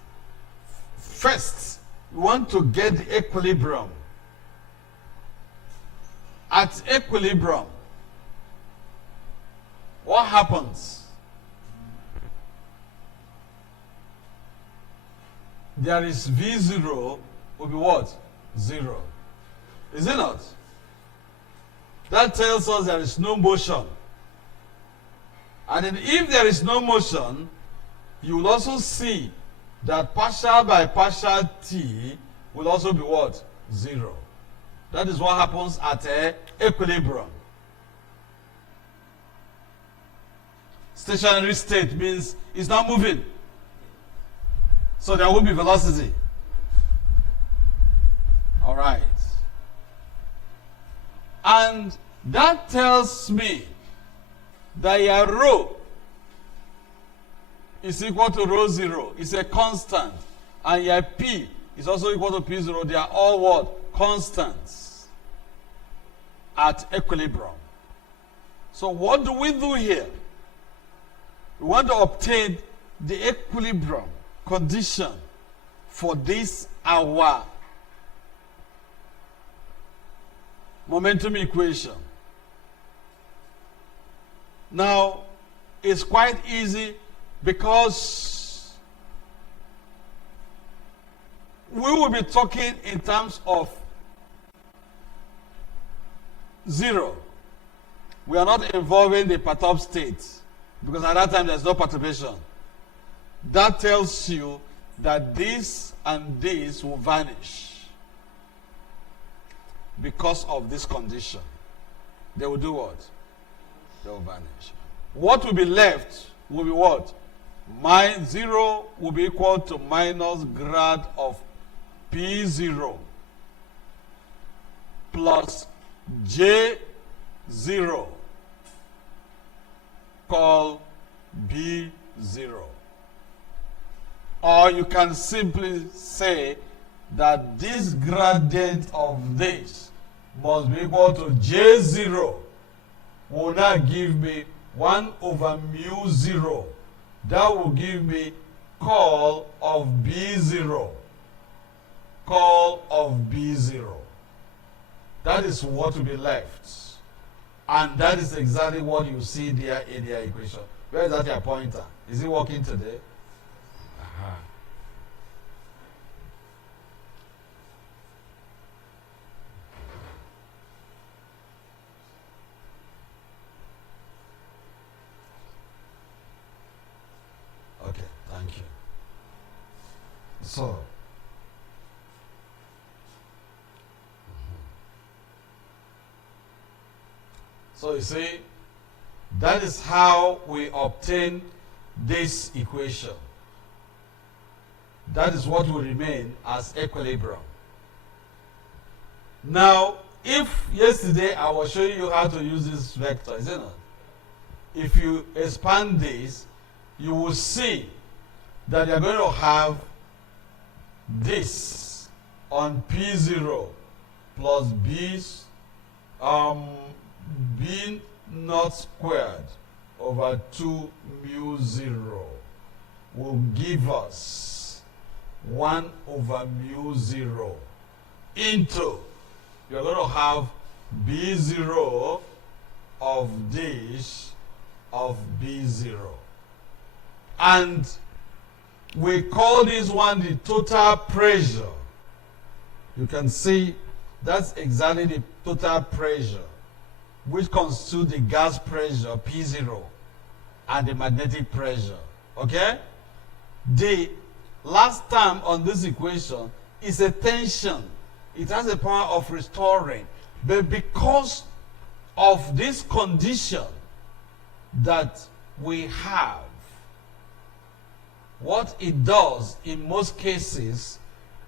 First, we want to get the equilibrium. At equilibrium, what happens? There is V0 will be what? 0. Is it not? That tells us there is no motion. And then if there is no motion, you will also see that partial by partial t will also be what? 0. That is what happens at equilibrium. Stationary state means it's not moving. So there will be velocity. All right. And that tells me that your rho is equal to rho 0. It's a constant. And your p is also equal to p0. They are all what? Constants at equilibrium. So what do we do here? We want to obtain the equilibrium condition for this our momentum equation. Now, it's quite easy because we will be talking in terms of 0. We are not involving the perturbed state because at that time there's no perturbation. That tells you that this and this will vanish because of this condition. They will do what? They will vanish. What will be left will be what? 0 will be equal to minus grad of P0 plus J0 called B0. Or you can simply say that this gradient of this must be equal to J0 will now give me 1 over mu 0. That will give me call of B0. Call of B0. That is what will be left. And that is exactly what you see there in the equation. Where is that your pointer? Is it working today? So you see, that is how we obtain this equation. That is what will remain as equilibrium. Now, if yesterday I was showing you how to use this vector, isn't it? If you expand this, you will see that you're going to have this on P0 plus B naught squared over 2 mu 0 will give us 1 over mu 0 into, you're going to have B0 of this of B0. And we call this one the total pressure. You can see that's exactly the total pressure, which constitutes the gas pressure P0 and the magnetic pressure. Okay? The last term on this equation is a tension. It has the power of restoring. But because of this condition that we have, what it does in most cases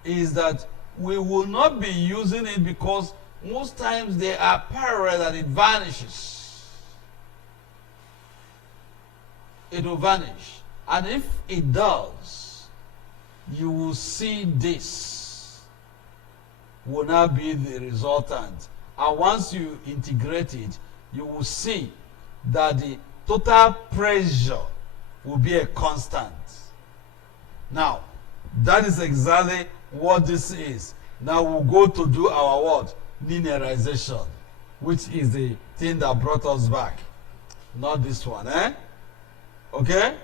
is that we will not be using it because most times they are parallel and it vanishes. It will vanish. And if it does, you will see this will now be the resultant. And once you integrate it, you will see that the total pressure will be a constant. Now, that is exactly what this is. Now we'll go to do our what? Linearization, which is the thing that brought us back. Not this one, eh? Okay?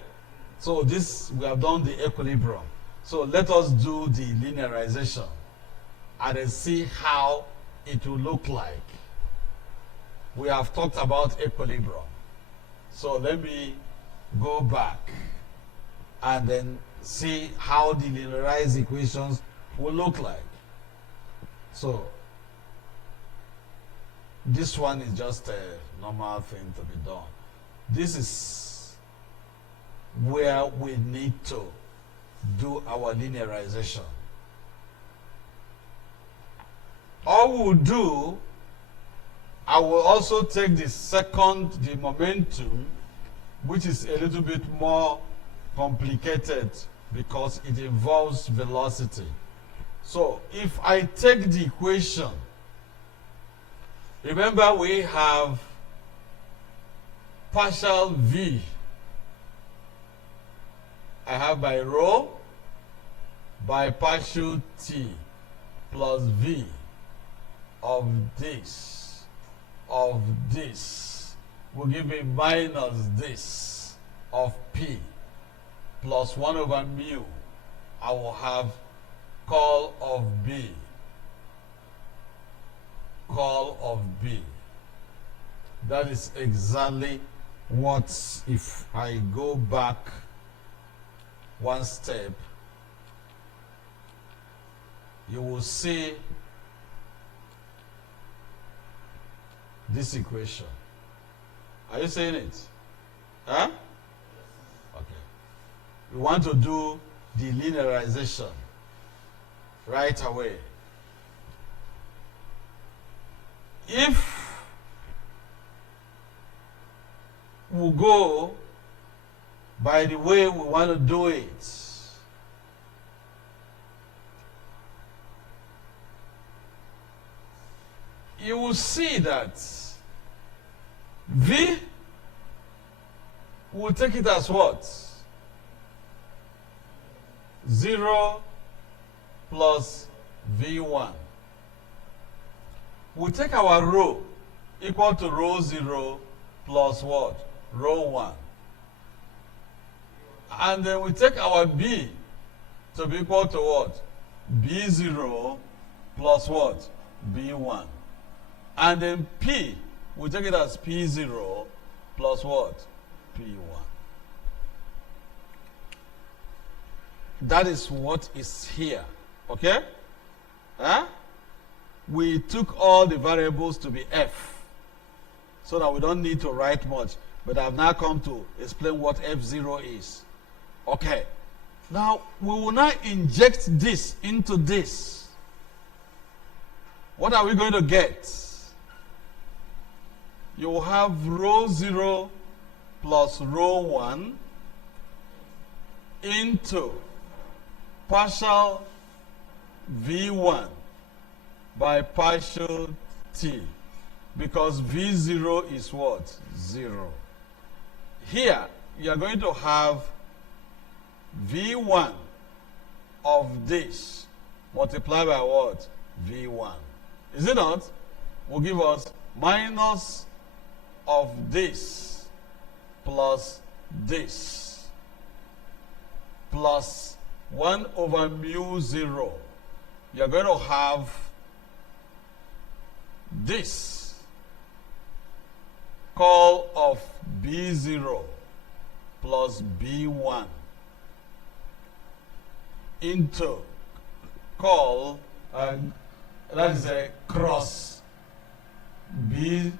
So this, we have done the equilibrium. So let us do the linearization and then see how it will look like. We have talked about equilibrium. So let me go back and then see how the linearized equations will look like. So this one is just a normal thing to be done. This is where we need to do our linearization. All we'll do, I will also take the momentum, which is a little bit more complicated because it involves velocity. So if I take the equation, remember we have partial V. I have by rho by partial T plus V of this will give me minus this of P plus 1 over mu. I will have curl of B. Curl of B. That is exactly what, if I go back one step, you will see this equation. Are you seeing it? Huh? Okay. We want to do the linearization right away. If we go by the way we want to do it, you will see that V will take it as what? 0 plus V1. We take our rho equal to rho 0 plus what? Rho 1. And then we take our B to be equal to what? B0 plus what? B1. And then P, we take it as P0 plus what? P1. That is what is here. Okay? Huh? We took all the variables to be f so that we don't need to write much. But I've now come to explain what f0 is. Okay. Now, we will now inject this into this. What are we going to get? You will have rho 0 plus rho 1 into partial V1 by partial T, because V0 is what? 0. Here, you are going to have V1 of this multiplied by what? V1. Is it not? Will give us minus of this plus this plus 1 over mu 0. You're going to have this call of B0 plus B1 into call, and that is a cross B0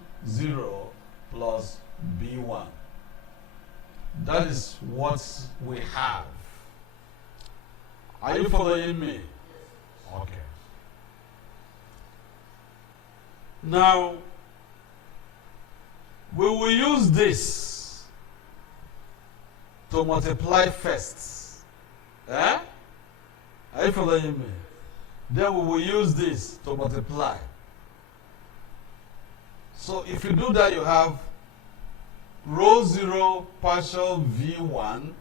plus B1. That is what we have. Are you following me? Okay. Now, we will use this to multiply first. Eh? Are you following me? Then we will use this to multiply. So if you do that, you have rho 0 partial V1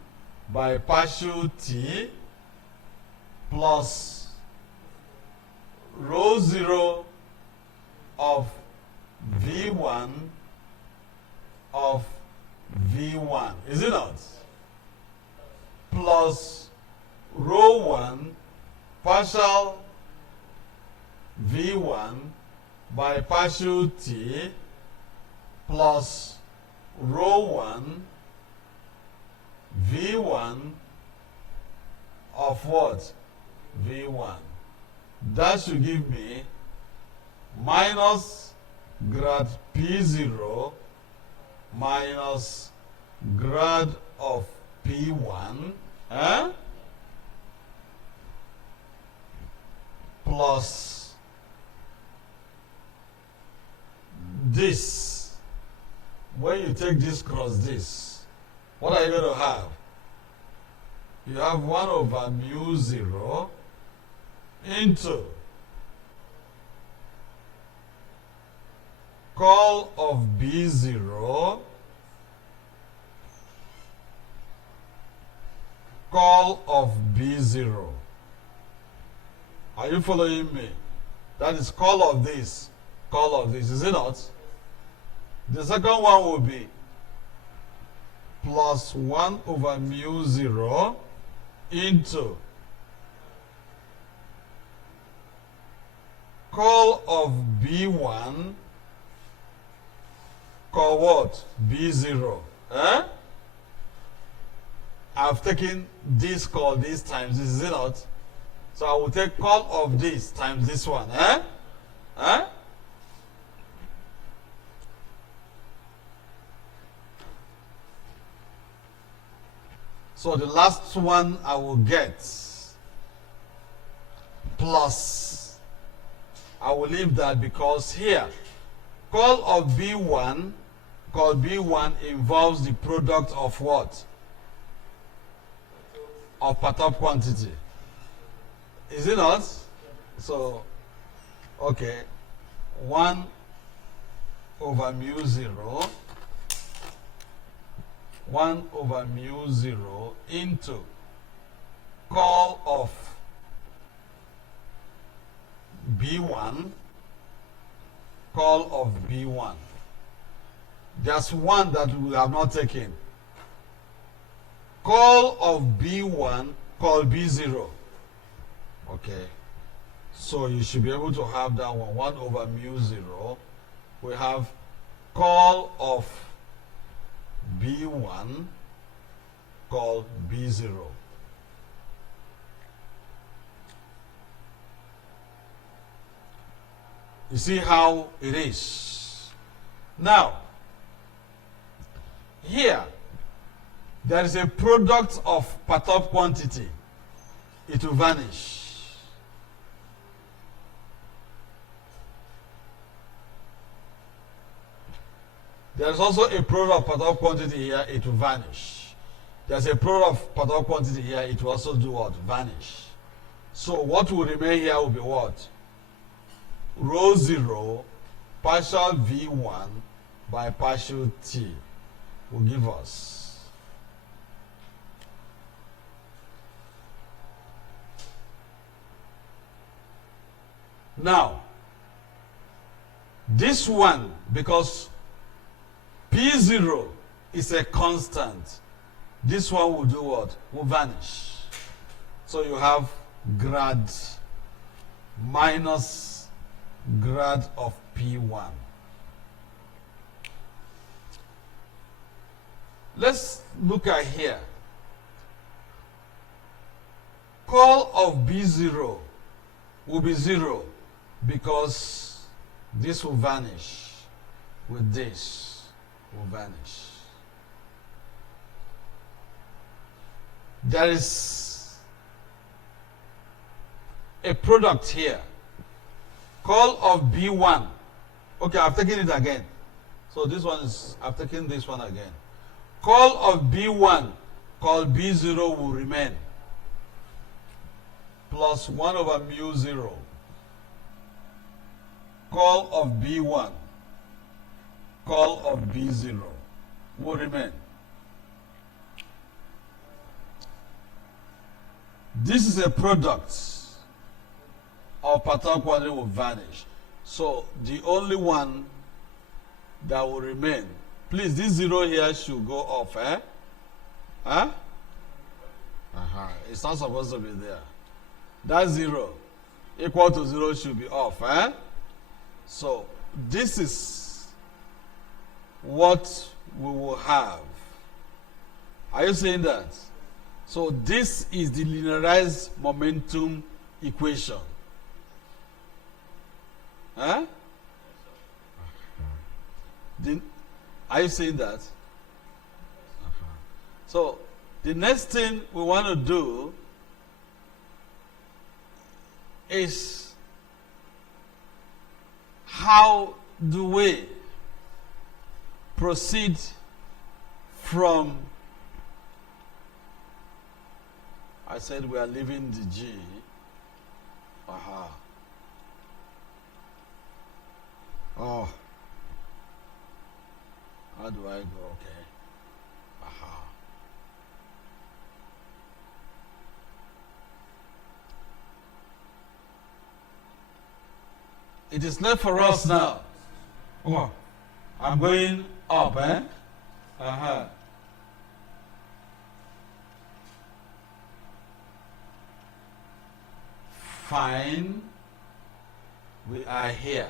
by partial T plus rho 0 of V1 of V1. Is it not? Plus rho 1 partial V1 by partial T plus rho 1 V1 of what? V1. That should give me minus grad P0 minus grad of P1 plus this. When you take this cross this, what are you going to have? You have 1 over mu 0 into call of B0 call of B0. Are you following me? That is call of this, is it not? The second one will be plus 1 over mu 0 into call of B1 call what? B0. I've taken this call this times this, is it not? So I will take call of this times this one. So the last one I will get plus, I will leave that because here, call of B1, call B1 involves the product of what? Of per top quantity. Is it not? So, okay, 1 over mu 0, 1 over mu 0 into call of B1, call of B1. There's one that we have not taken. Call of B1, call B0. Okay. So you should be able to have that one. 1 over mu 0. We have call of B1, call B0. You see how it is. Now, here, there is a product of perturbed quantity. It will vanish. There is also a product of perturbed quantity here. It will vanish. There's a product of perturbed quantity here. It will also do what? Vanish. So what will remain here will be what? Rho 0 partial V1 by partial T will give us now this one, because P0 is a constant, this one will do what? Will vanish. So you have grad minus grad of P1. Let's look at here. Call of B0 will be 0 because this will vanish with this will vanish. There is a product here. Call of B1. Okay, I've taken it again. So this one is, I've taken this one again. Call of B1, call B0 will remain. Plus 1 over mu 0. Call of B1, call of B0 will remain. This is a product of perturbed quantity will vanish. So the only one that will remain, please, this 0 here should go off, eh? Huh? It's not supposed to be there. That 0 equal to 0 should be off, eh? So this is what we will have. Are you saying that? So this is the linearized momentum equation. Huh? Are you saying that? So the next thing we want to do is how do we proceed from, I said we are leaving the G. Oh, how do I go? Okay. It is left for us now. Oh, I'm going up, eh? Fine. We are here.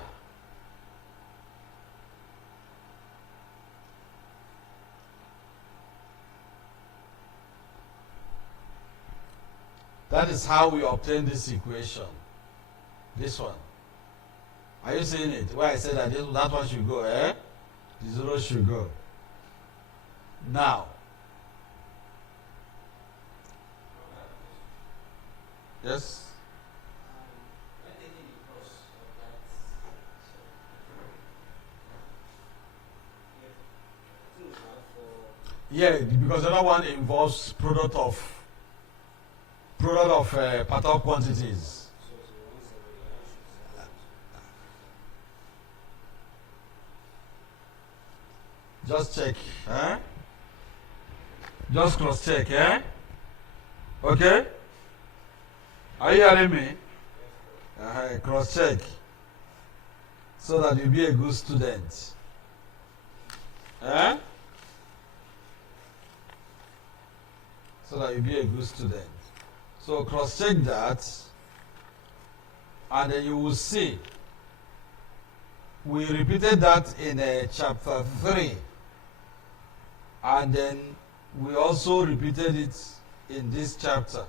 That is how we obtain this equation. This one. Are you seeing it? Where I said that that one should go, eh? The 0 should go. Now. Yes? Yeah, because the other one involves product of perturbed quantities. Just check, eh? Just cross check, eh? Okay? Are you hearing me? Cross check. So that you'll be a good student. Eh? So that you'll be a good student. So cross check that, and then you will see. We repeated that in chapter 3. And then we also repeated it in this chapter.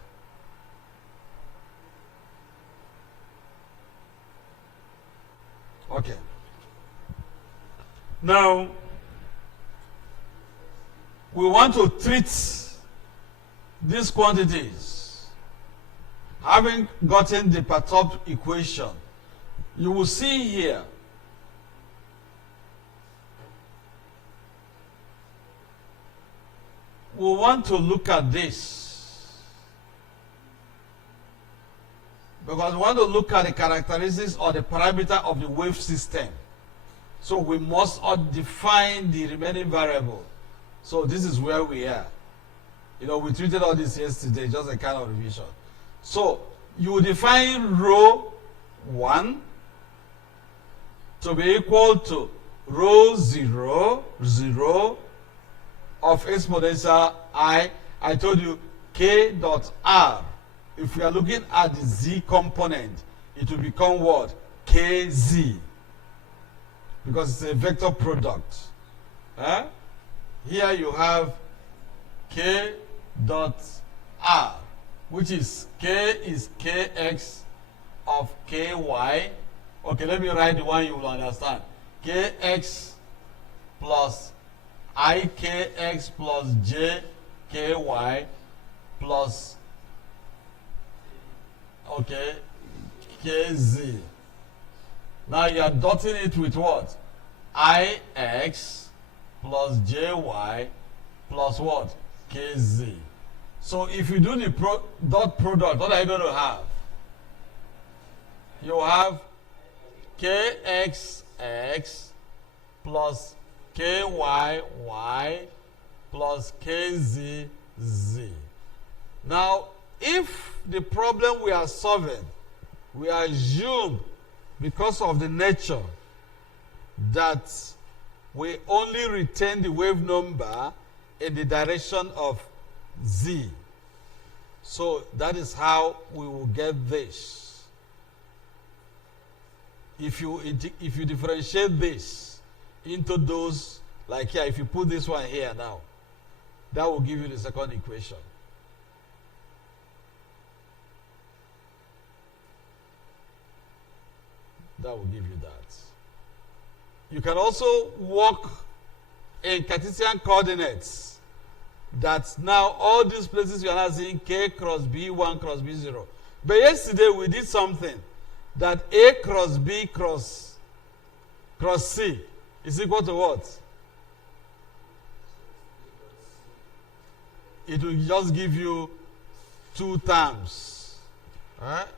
Now, we want to treat these quantities. Having gotten the perturbed equation, you will see here we want to look at this because we want to look at the characteristics or the parameter of the wave system. So we must define the remaining variable. So this is where we are. You know, we treated all this yesterday, just a kind of revision. So you define rho 1 to be equal to rho 0, 0 of exponential I. I told you k dot r. If we are looking at the z component, it will become what? Kz. Because it's a vector product. Here you have k dot r, which is k is kx of ky. Okay, let me write the one you will understand. Kx plus ikx plus jky plus, okay, kz. Now you are dotting it with what? Ix plus jy plus what? Kz. So if you do the dot product, what are you going to have? You have kxx plus kyy plus kzz. Now, if the problem we are solving, we assume because of the nature that we only retain the wave number in the direction of z. So that is how we will get this. If you differentiate this into those, like here, if you put this one here now, that will give you the second equation. That will give you that. You can also work in Cartesian coordinates. That now all these places you are now seeing k cross b, 1 cross b, 0. But yesterday we did something that a cross b cross c is equal to what? It will just give you 2 terms.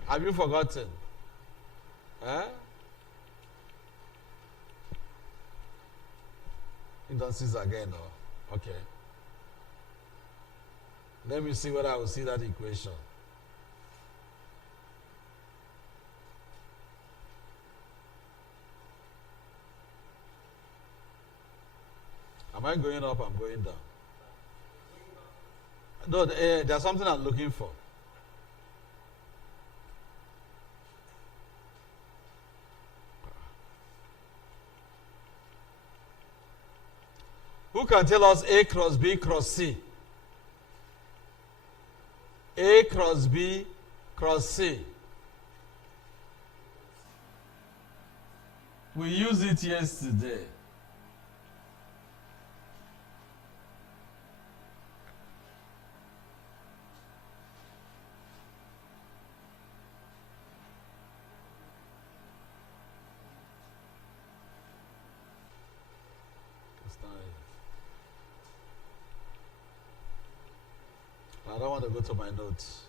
Have you forgotten? Indices again, no? Okay. Let me see whether I will see that equation. Am I going up? I'm going down. No, there's something I'm looking for. Who can tell us A cross B cross C? A cross B cross C. We used it yesterday. I don't want to go to my notes.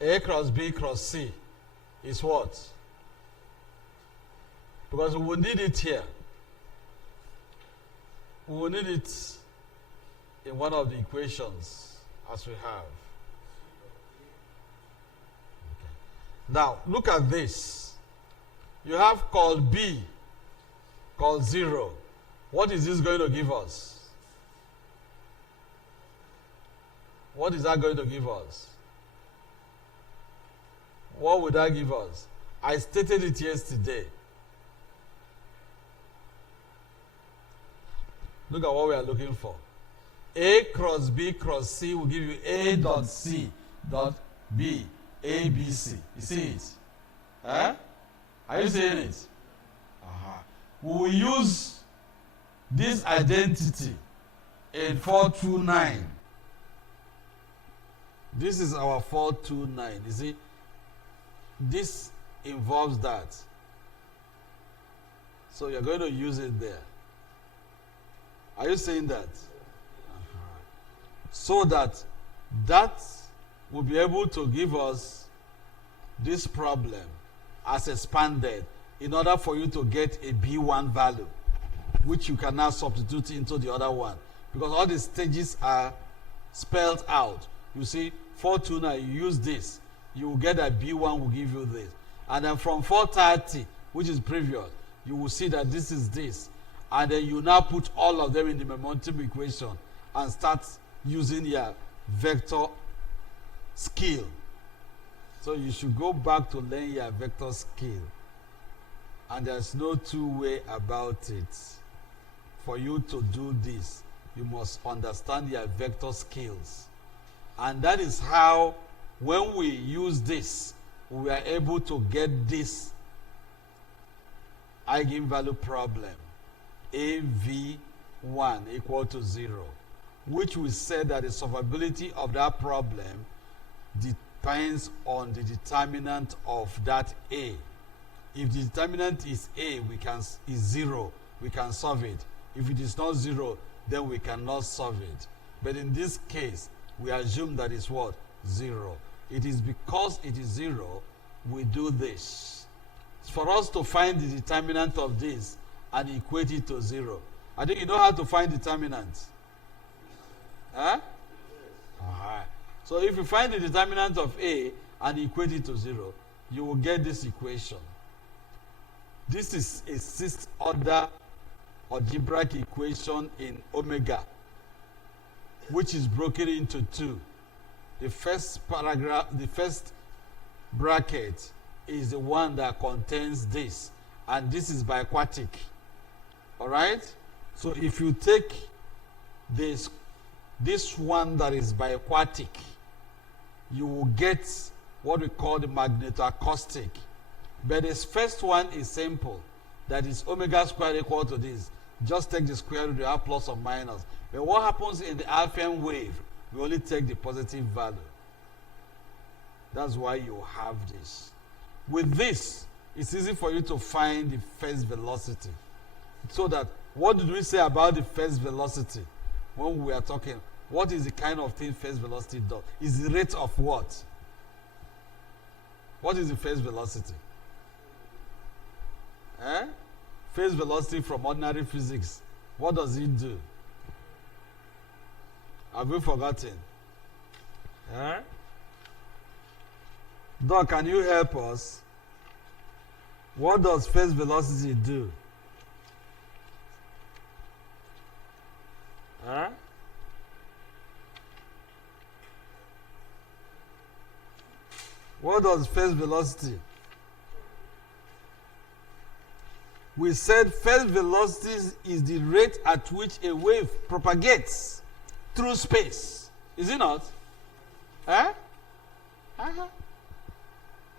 A cross B cross C is what? Because we will need it here. We will need it in one of the equations as we have. Okay. Now, look at this. You have call B, call 0. What is this going to give us? What is that going to give us? what would that give us? I stated it yesterday. Look at what we are looking for. A cross B cross C will give you A dot C dot B, A, B, C. You see it? Huh? Are you seeing it? We will use this identity in 429. This is our 429. You see? This involves that. So you're going to use it there. Are you saying that? So that will be able to give us this problem as expanded in order for you to get a B1 value, which you can now substitute into the other one. Because all the stages are spelled out. You see, 429, you use this. You will get that B1 will give you this. And then from 430, which is previous, you will see that this is this. And then you now put all of them in the momentum equation and start using your vector skill. So you should go back to learn your vector skill. And there's no two-way about it. For you to do this, you must understand your vector skills. And that is how, when we use this, we are able to get this eigenvalue problem, AV1 equal to 0, which we said that the solvability of that problem depends on the determinant of that A. If the determinant is A, is 0, we can solve it. If it is not 0, then we cannot solve it. But in this case, we assume that it's what? 0. It is because it is 0, we do this. For us to find the determinant of this and equate it to 0. I think you know how to find determinant. Huh? Alright. So if you find the determinant of A and equate it to 0, you will get this equation. This is a sixth order algebraic equation in omega, which is broken into two. The first paragraph, the first bracket is the one that contains this, and this is biquatic. All right? So if you take this one that is biquatic, you will get what we call the magnetoacoustic. But this first one is simple. That is omega squared equal to this. Just take the square root, you have plus or minus. But what happens in the Alphian wave? We only take the positive value. That's why you have this. With this, it's easy for you to find the first velocity. So that, what did we say about the first velocity when we are talking? What is the kind of thing first velocity does? Is the rate of what? What is the first velocity? Phase velocity from ordinary physics. What does it do? Have you forgotten? Doc, can you help us? What does phase velocity do? What does phase velocity? We said phase velocity is the rate at which a wave propagates through space. Is it not?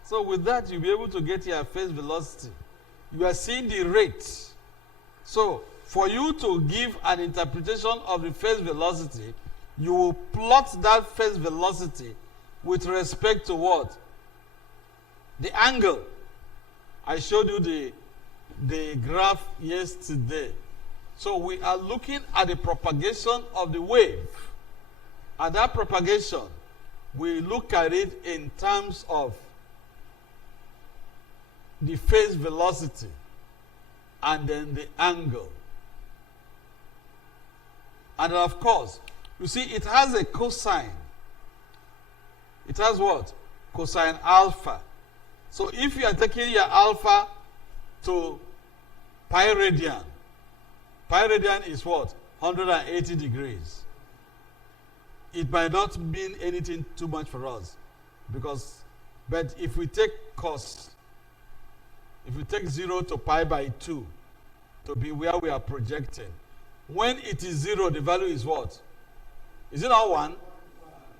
So with that, you'll be able to get your phase velocity. You are seeing the rate. So for you to give an interpretation of the phase velocity, you will plot that phase velocity with respect to what? The angle. I showed you the graph yesterday. So we are looking at the propagation of the wave. And that propagation, we look at it in terms of the phase velocity and then the angle. And of course, you see it has a cosine. It has what? Cosine alpha. So if you are taking your alpha to pi radian is what? 180 degrees. It might not mean anything too much for us because But if we take cos, if we take 0 to pi by 2 to be where we are projecting, when it is 0, the value is what? Is it not 1?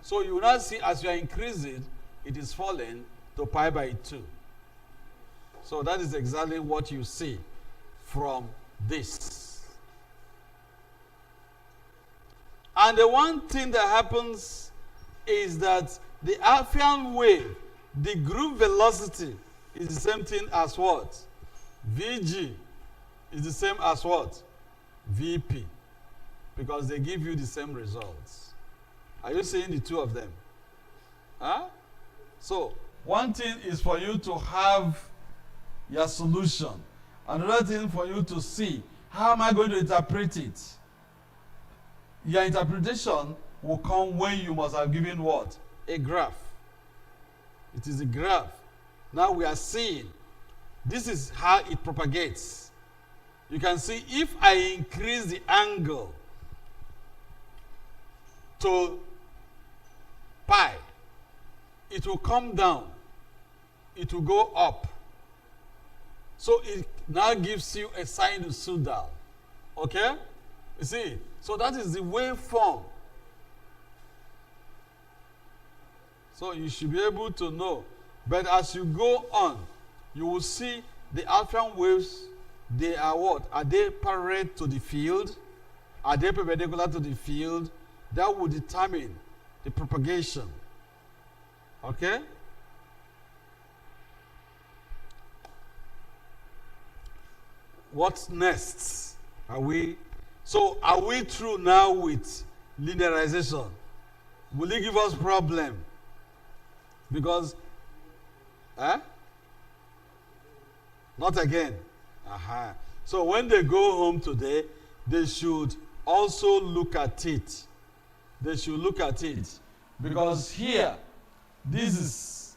So you will not see as you are increasing, it is falling to pi by 2. So that is exactly what you see from this. And the one thing that happens is that the Alphian wave, the group velocity is the same thing as what? Vg is the same as what? Vp. Because they give you the same results. Are you seeing the two of them? Huh? So, one thing is for you to have your solution. Another thing for you to see, how am I going to interpret it? Your interpretation will come when you must have given what? A graph. It is a graph. Now we are seeing, this is how it propagates. You can see if I increase the angle to pi, it will come down. It will go up. So it now gives you a sinusoidal. Okay? You see? So that is the waveform. So you should be able to know. But as you go on, you will see the Alphian waves, they are what? Are they parallel to the field? Are they perpendicular to the field? That will determine the propagation. Okay? What's next? Are we through now with linearization? Will it give us problem? Because not again. So when they go home today, they should also look at it. They should look at it. Because here, this is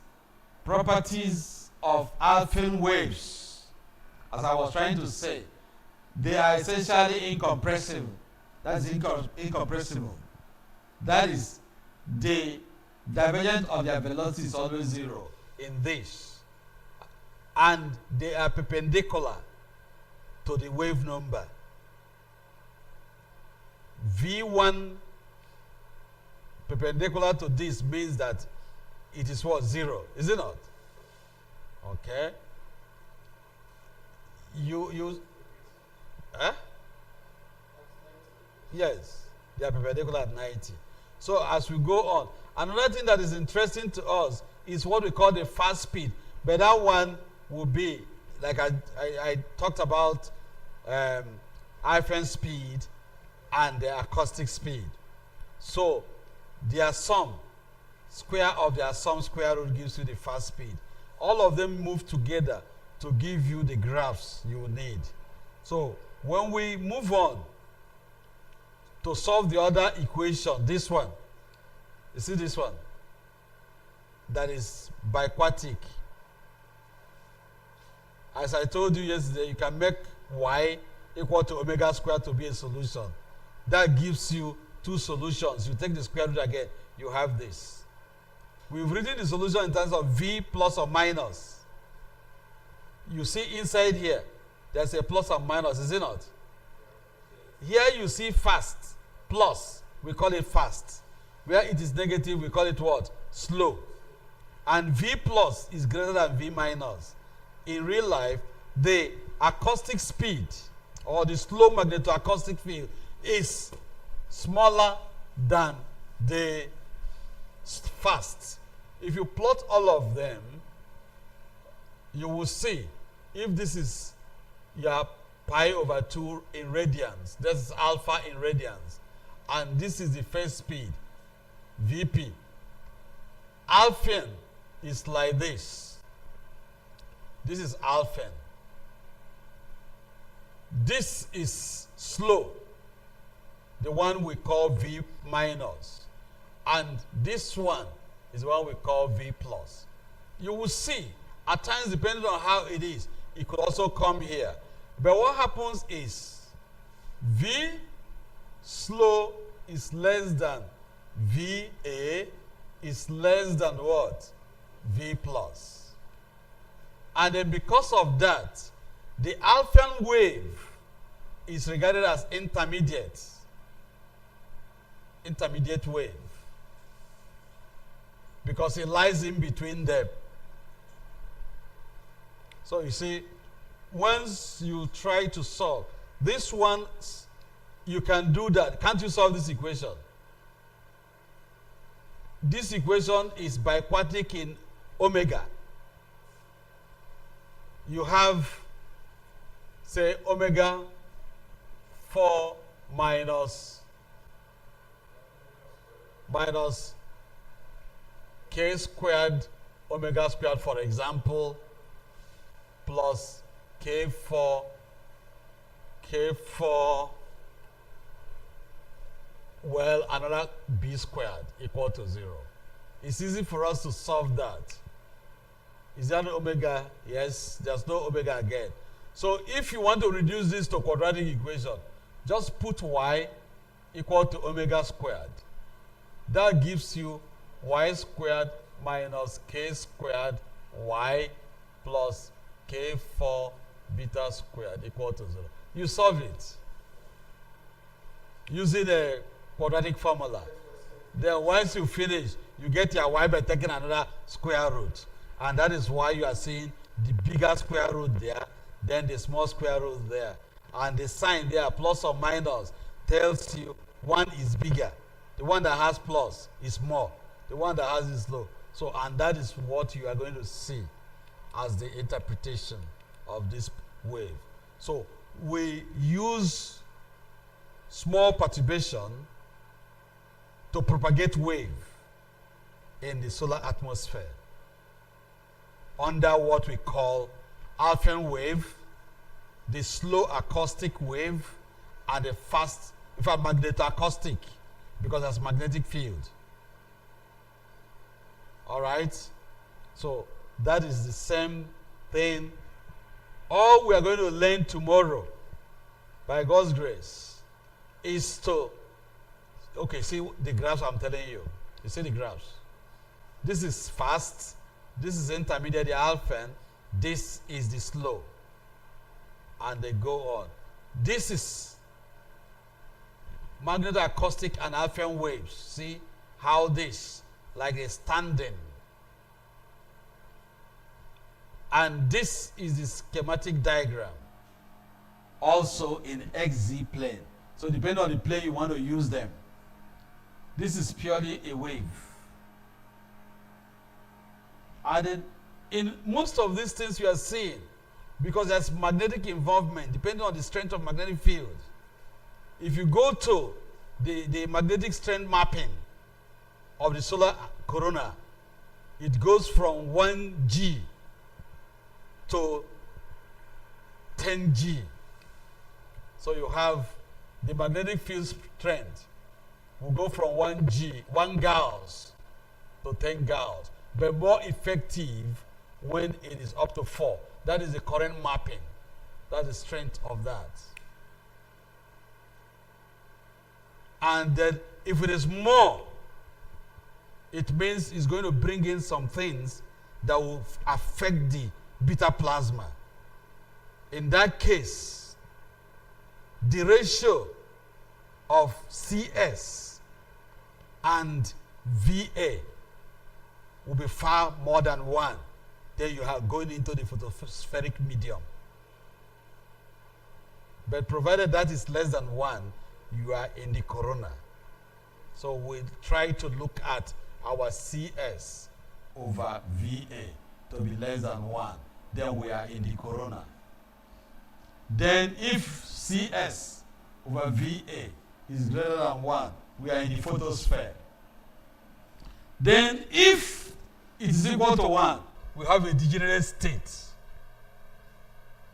properties of Alphian waves. As I was trying to say, they are essentially incompressible. That's incompressible. That is, the divergence of their velocity is always 0 in this. And they are perpendicular to the wave number. V1 perpendicular to this means that it is what? 0. Is it not? Okay. Yes, they are perpendicular at 90. So as we go on, another thing that is interesting to us is what we call the fast speed. But that one will be, like I talked about Alphian speed and the acoustic speed. So their sum, square of their sum square root gives you the fast speed. All of them move together to give you the graphs you need. So when we move on to solve the other equation, this one, you see this one? That is biquatic. As I told you yesterday, you can make y equal to omega squared to be a solution. That gives you two solutions. You take the square root again, you have this. We've written the solution in terms of v plus or minus. You see inside here, there's a plus or minus, is it not? Here you see fast, plus, we call it fast. Where it is negative, we call it what? Slow. And v plus is greater than v minus. In real life, the acoustic speed or the slow magnetoacoustic field is smaller than the fast. If you plot all of them, you will see if this is your pi over 2 in radians, this is alpha in radians, and this is the phase speed, Vp. Alphian is like this. This is Alphian. This is slow, the one we call V minus. And this one is what we call V plus. You will see, at times, depending on how it is, it could also come here. But what happens is, V slow is less than VA is less than what? V plus. And then because of that, the alpha wave is regarded as intermediate wave, because it lies in between them. So you see, once you try to solve this one, you can do that. Can't you solve this equation? This equation is biquadratic in omega. You have, say, omega 4 minus k squared omega squared, for example, plus k4 well, another b squared equal to 0. It's easy for us to solve that. Is there no omega? Yes, there's no omega again. So if you want to reduce this to quadratic equation, just put y equal to omega squared. That gives you y squared minus k squared y plus k4 beta squared equal to 0. You solve it using a quadratic formula. Then once you finish, you get your y by taking another square root. And that is why you are seeing the bigger square root there, then the small square root there. And the sign there, plus or minus, tells you one is bigger. The one that has plus is more. The one that has is low. So, and that is what you are going to see as the interpretation of this wave. So, we use small perturbation to propagate wave in the solar atmosphere under what we call alpha wave, the slow acoustic wave, and the fast, in fact, magnetoacoustic, because there's magnetic field. All right? So that is the same thing. All we are going to learn tomorrow, by God's grace, is to, okay, see the graphs I'm telling you. You see the graphs? This is fast. This is intermediate, the alpha. This is the slow. And they go on. This is magnetoacoustic and alpha waves. See how this, like a standing. And this is the schematic diagram. Also in XZ plane. So depending on the plane you want to use them. This is purely a wave. And then in most of these things you are seeing, because there's magnetic involvement, depending on the strength of magnetic field. If you go to the magnetic strength mapping of the solar corona, it goes from 1G to 10G. So you have the magnetic field strength will go from 1 Gauss to 10 Gauss, but more effective when it is up to 4. That is the current mapping. That's the strength of that. And then if it is more, it means it's going to bring in some things that will affect the beta plasma. In that case, the ratio of CS and VA will be far more than 1. Then you are going into the photospheric medium. But provided that is less than 1, you are in the corona. So we try to look at our CS over VA to be less than 1. Then we are in the corona. Then if CS over VA is greater than 1, we are in the photosphere. Then if it is equal to 1, we have a degenerate state.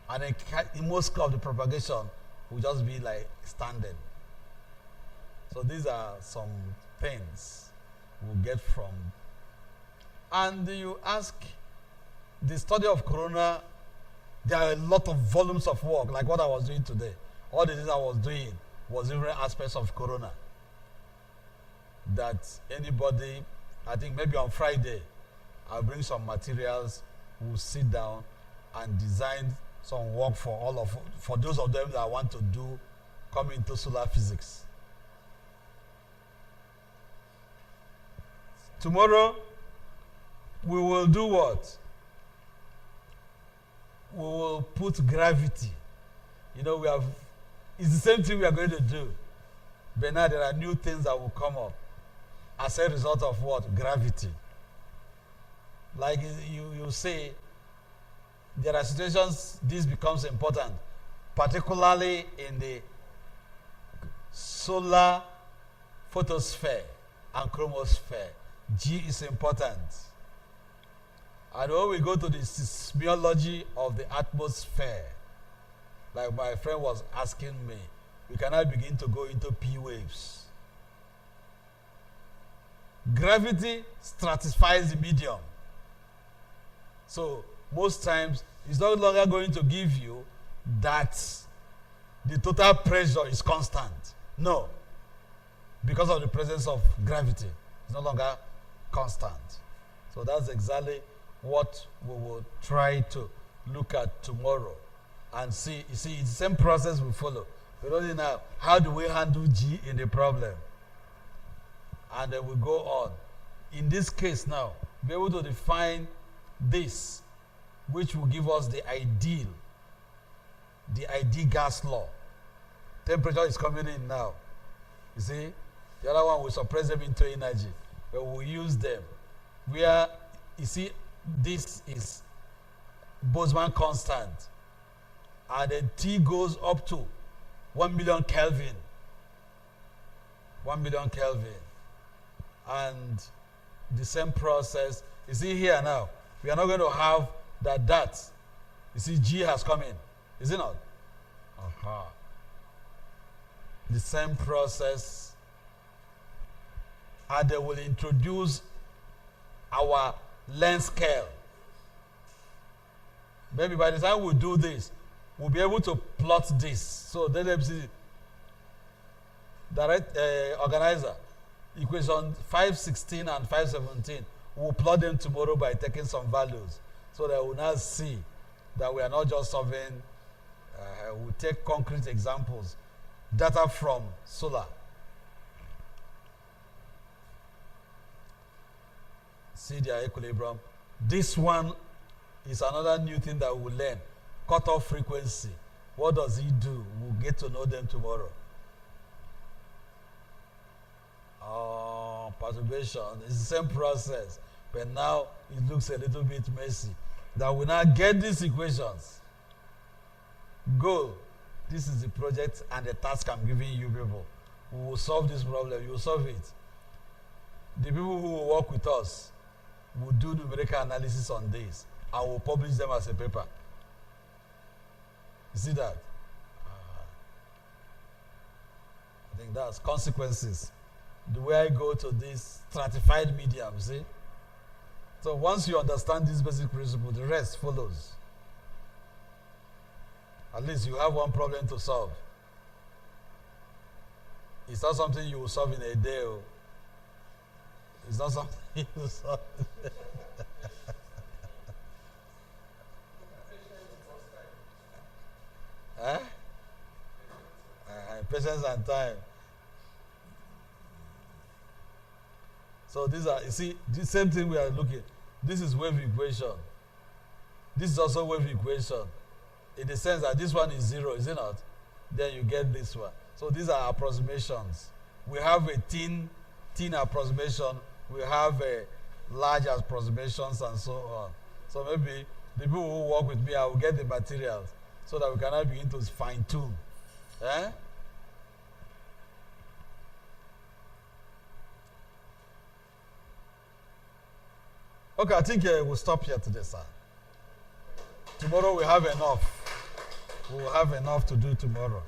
And in most of the propagation will just be like standing. So these are some things we'll get from. And you ask, the study of corona, there are a lot of volumes of work, like what I was doing today. All the things I was doing was different aspects of corona. That anybody, I think maybe on Friday, I'll bring some materials. We'll sit down and design some work for those of them that want to come into solar physics. Tomorrow, we will do what? We will put gravity. It's the same thing we are going to do. But now there are new things that will come up as a result of what? Gravity. Like you say, there are situations this becomes important, particularly in the solar photosphere and chromosphere. G is important. And when we go to the seismology of the atmosphere, like my friend was asking me, we can now begin to go into P waves. Gravity stratifies the medium. So most times, it's no longer going to give you that the total pressure is constant. No. Because of the presence of gravity, it's no longer constant. So that's exactly what we will try to look at tomorrow and see. You see, it's the same process we follow. But only now, how do we handle G in the problem? And then we go on. In this case now, be able to define this, which will give us the ideal gas law. Temperature is coming in now. You see, the other one will suppress them into energy, but we'll use them. Where, you see, this is Boltzmann constant, and then T goes up to 1 million Kelvin. 1 million Kelvin. And the same process, you see here now, we are not going to have that. You see, G has come in. Is it not? The same process. And they will introduce our length scale. Maybe by the time we do this, we'll be able to plot this. So let them see. Direct organizer, equation 516 and 517. We'll plot them tomorrow by taking some values, so that we'll now see that we are not just solving. We'll take concrete examples, data from solar. See their equilibrium. This one is another new thing that we'll learn. Cutoff frequency. What does it do? We'll get to know them tomorrow. Perturbation is the same process, but now it looks a little bit messy. That we now get these equations. Goal. This is the project and the task I'm giving you people. We will solve this problem. You will solve it. The people who will work with us will do numerical analysis on this and will publish them as a paper. You see that? I think that's consequences. The way I go to this stratified medium, see? So once you understand this basic principle, the rest follows. At least you have one problem to solve. It's not something you will solve in a day. It's not something you will solve. Patience and time. So these are, you see, the same thing we are looking. This is wave equation. This is also wave equation. In the sense that this one is 0, is it not? Then you get this one. So these are approximations. We have a thin approximation. We have a large approximations and so on. So maybe the people who work with me, I will get the materials so that we can now begin to fine tune. Eh? Okay, I think we'll stop here today, sir. Tomorrow we have enough. We will have enough to do tomorrow.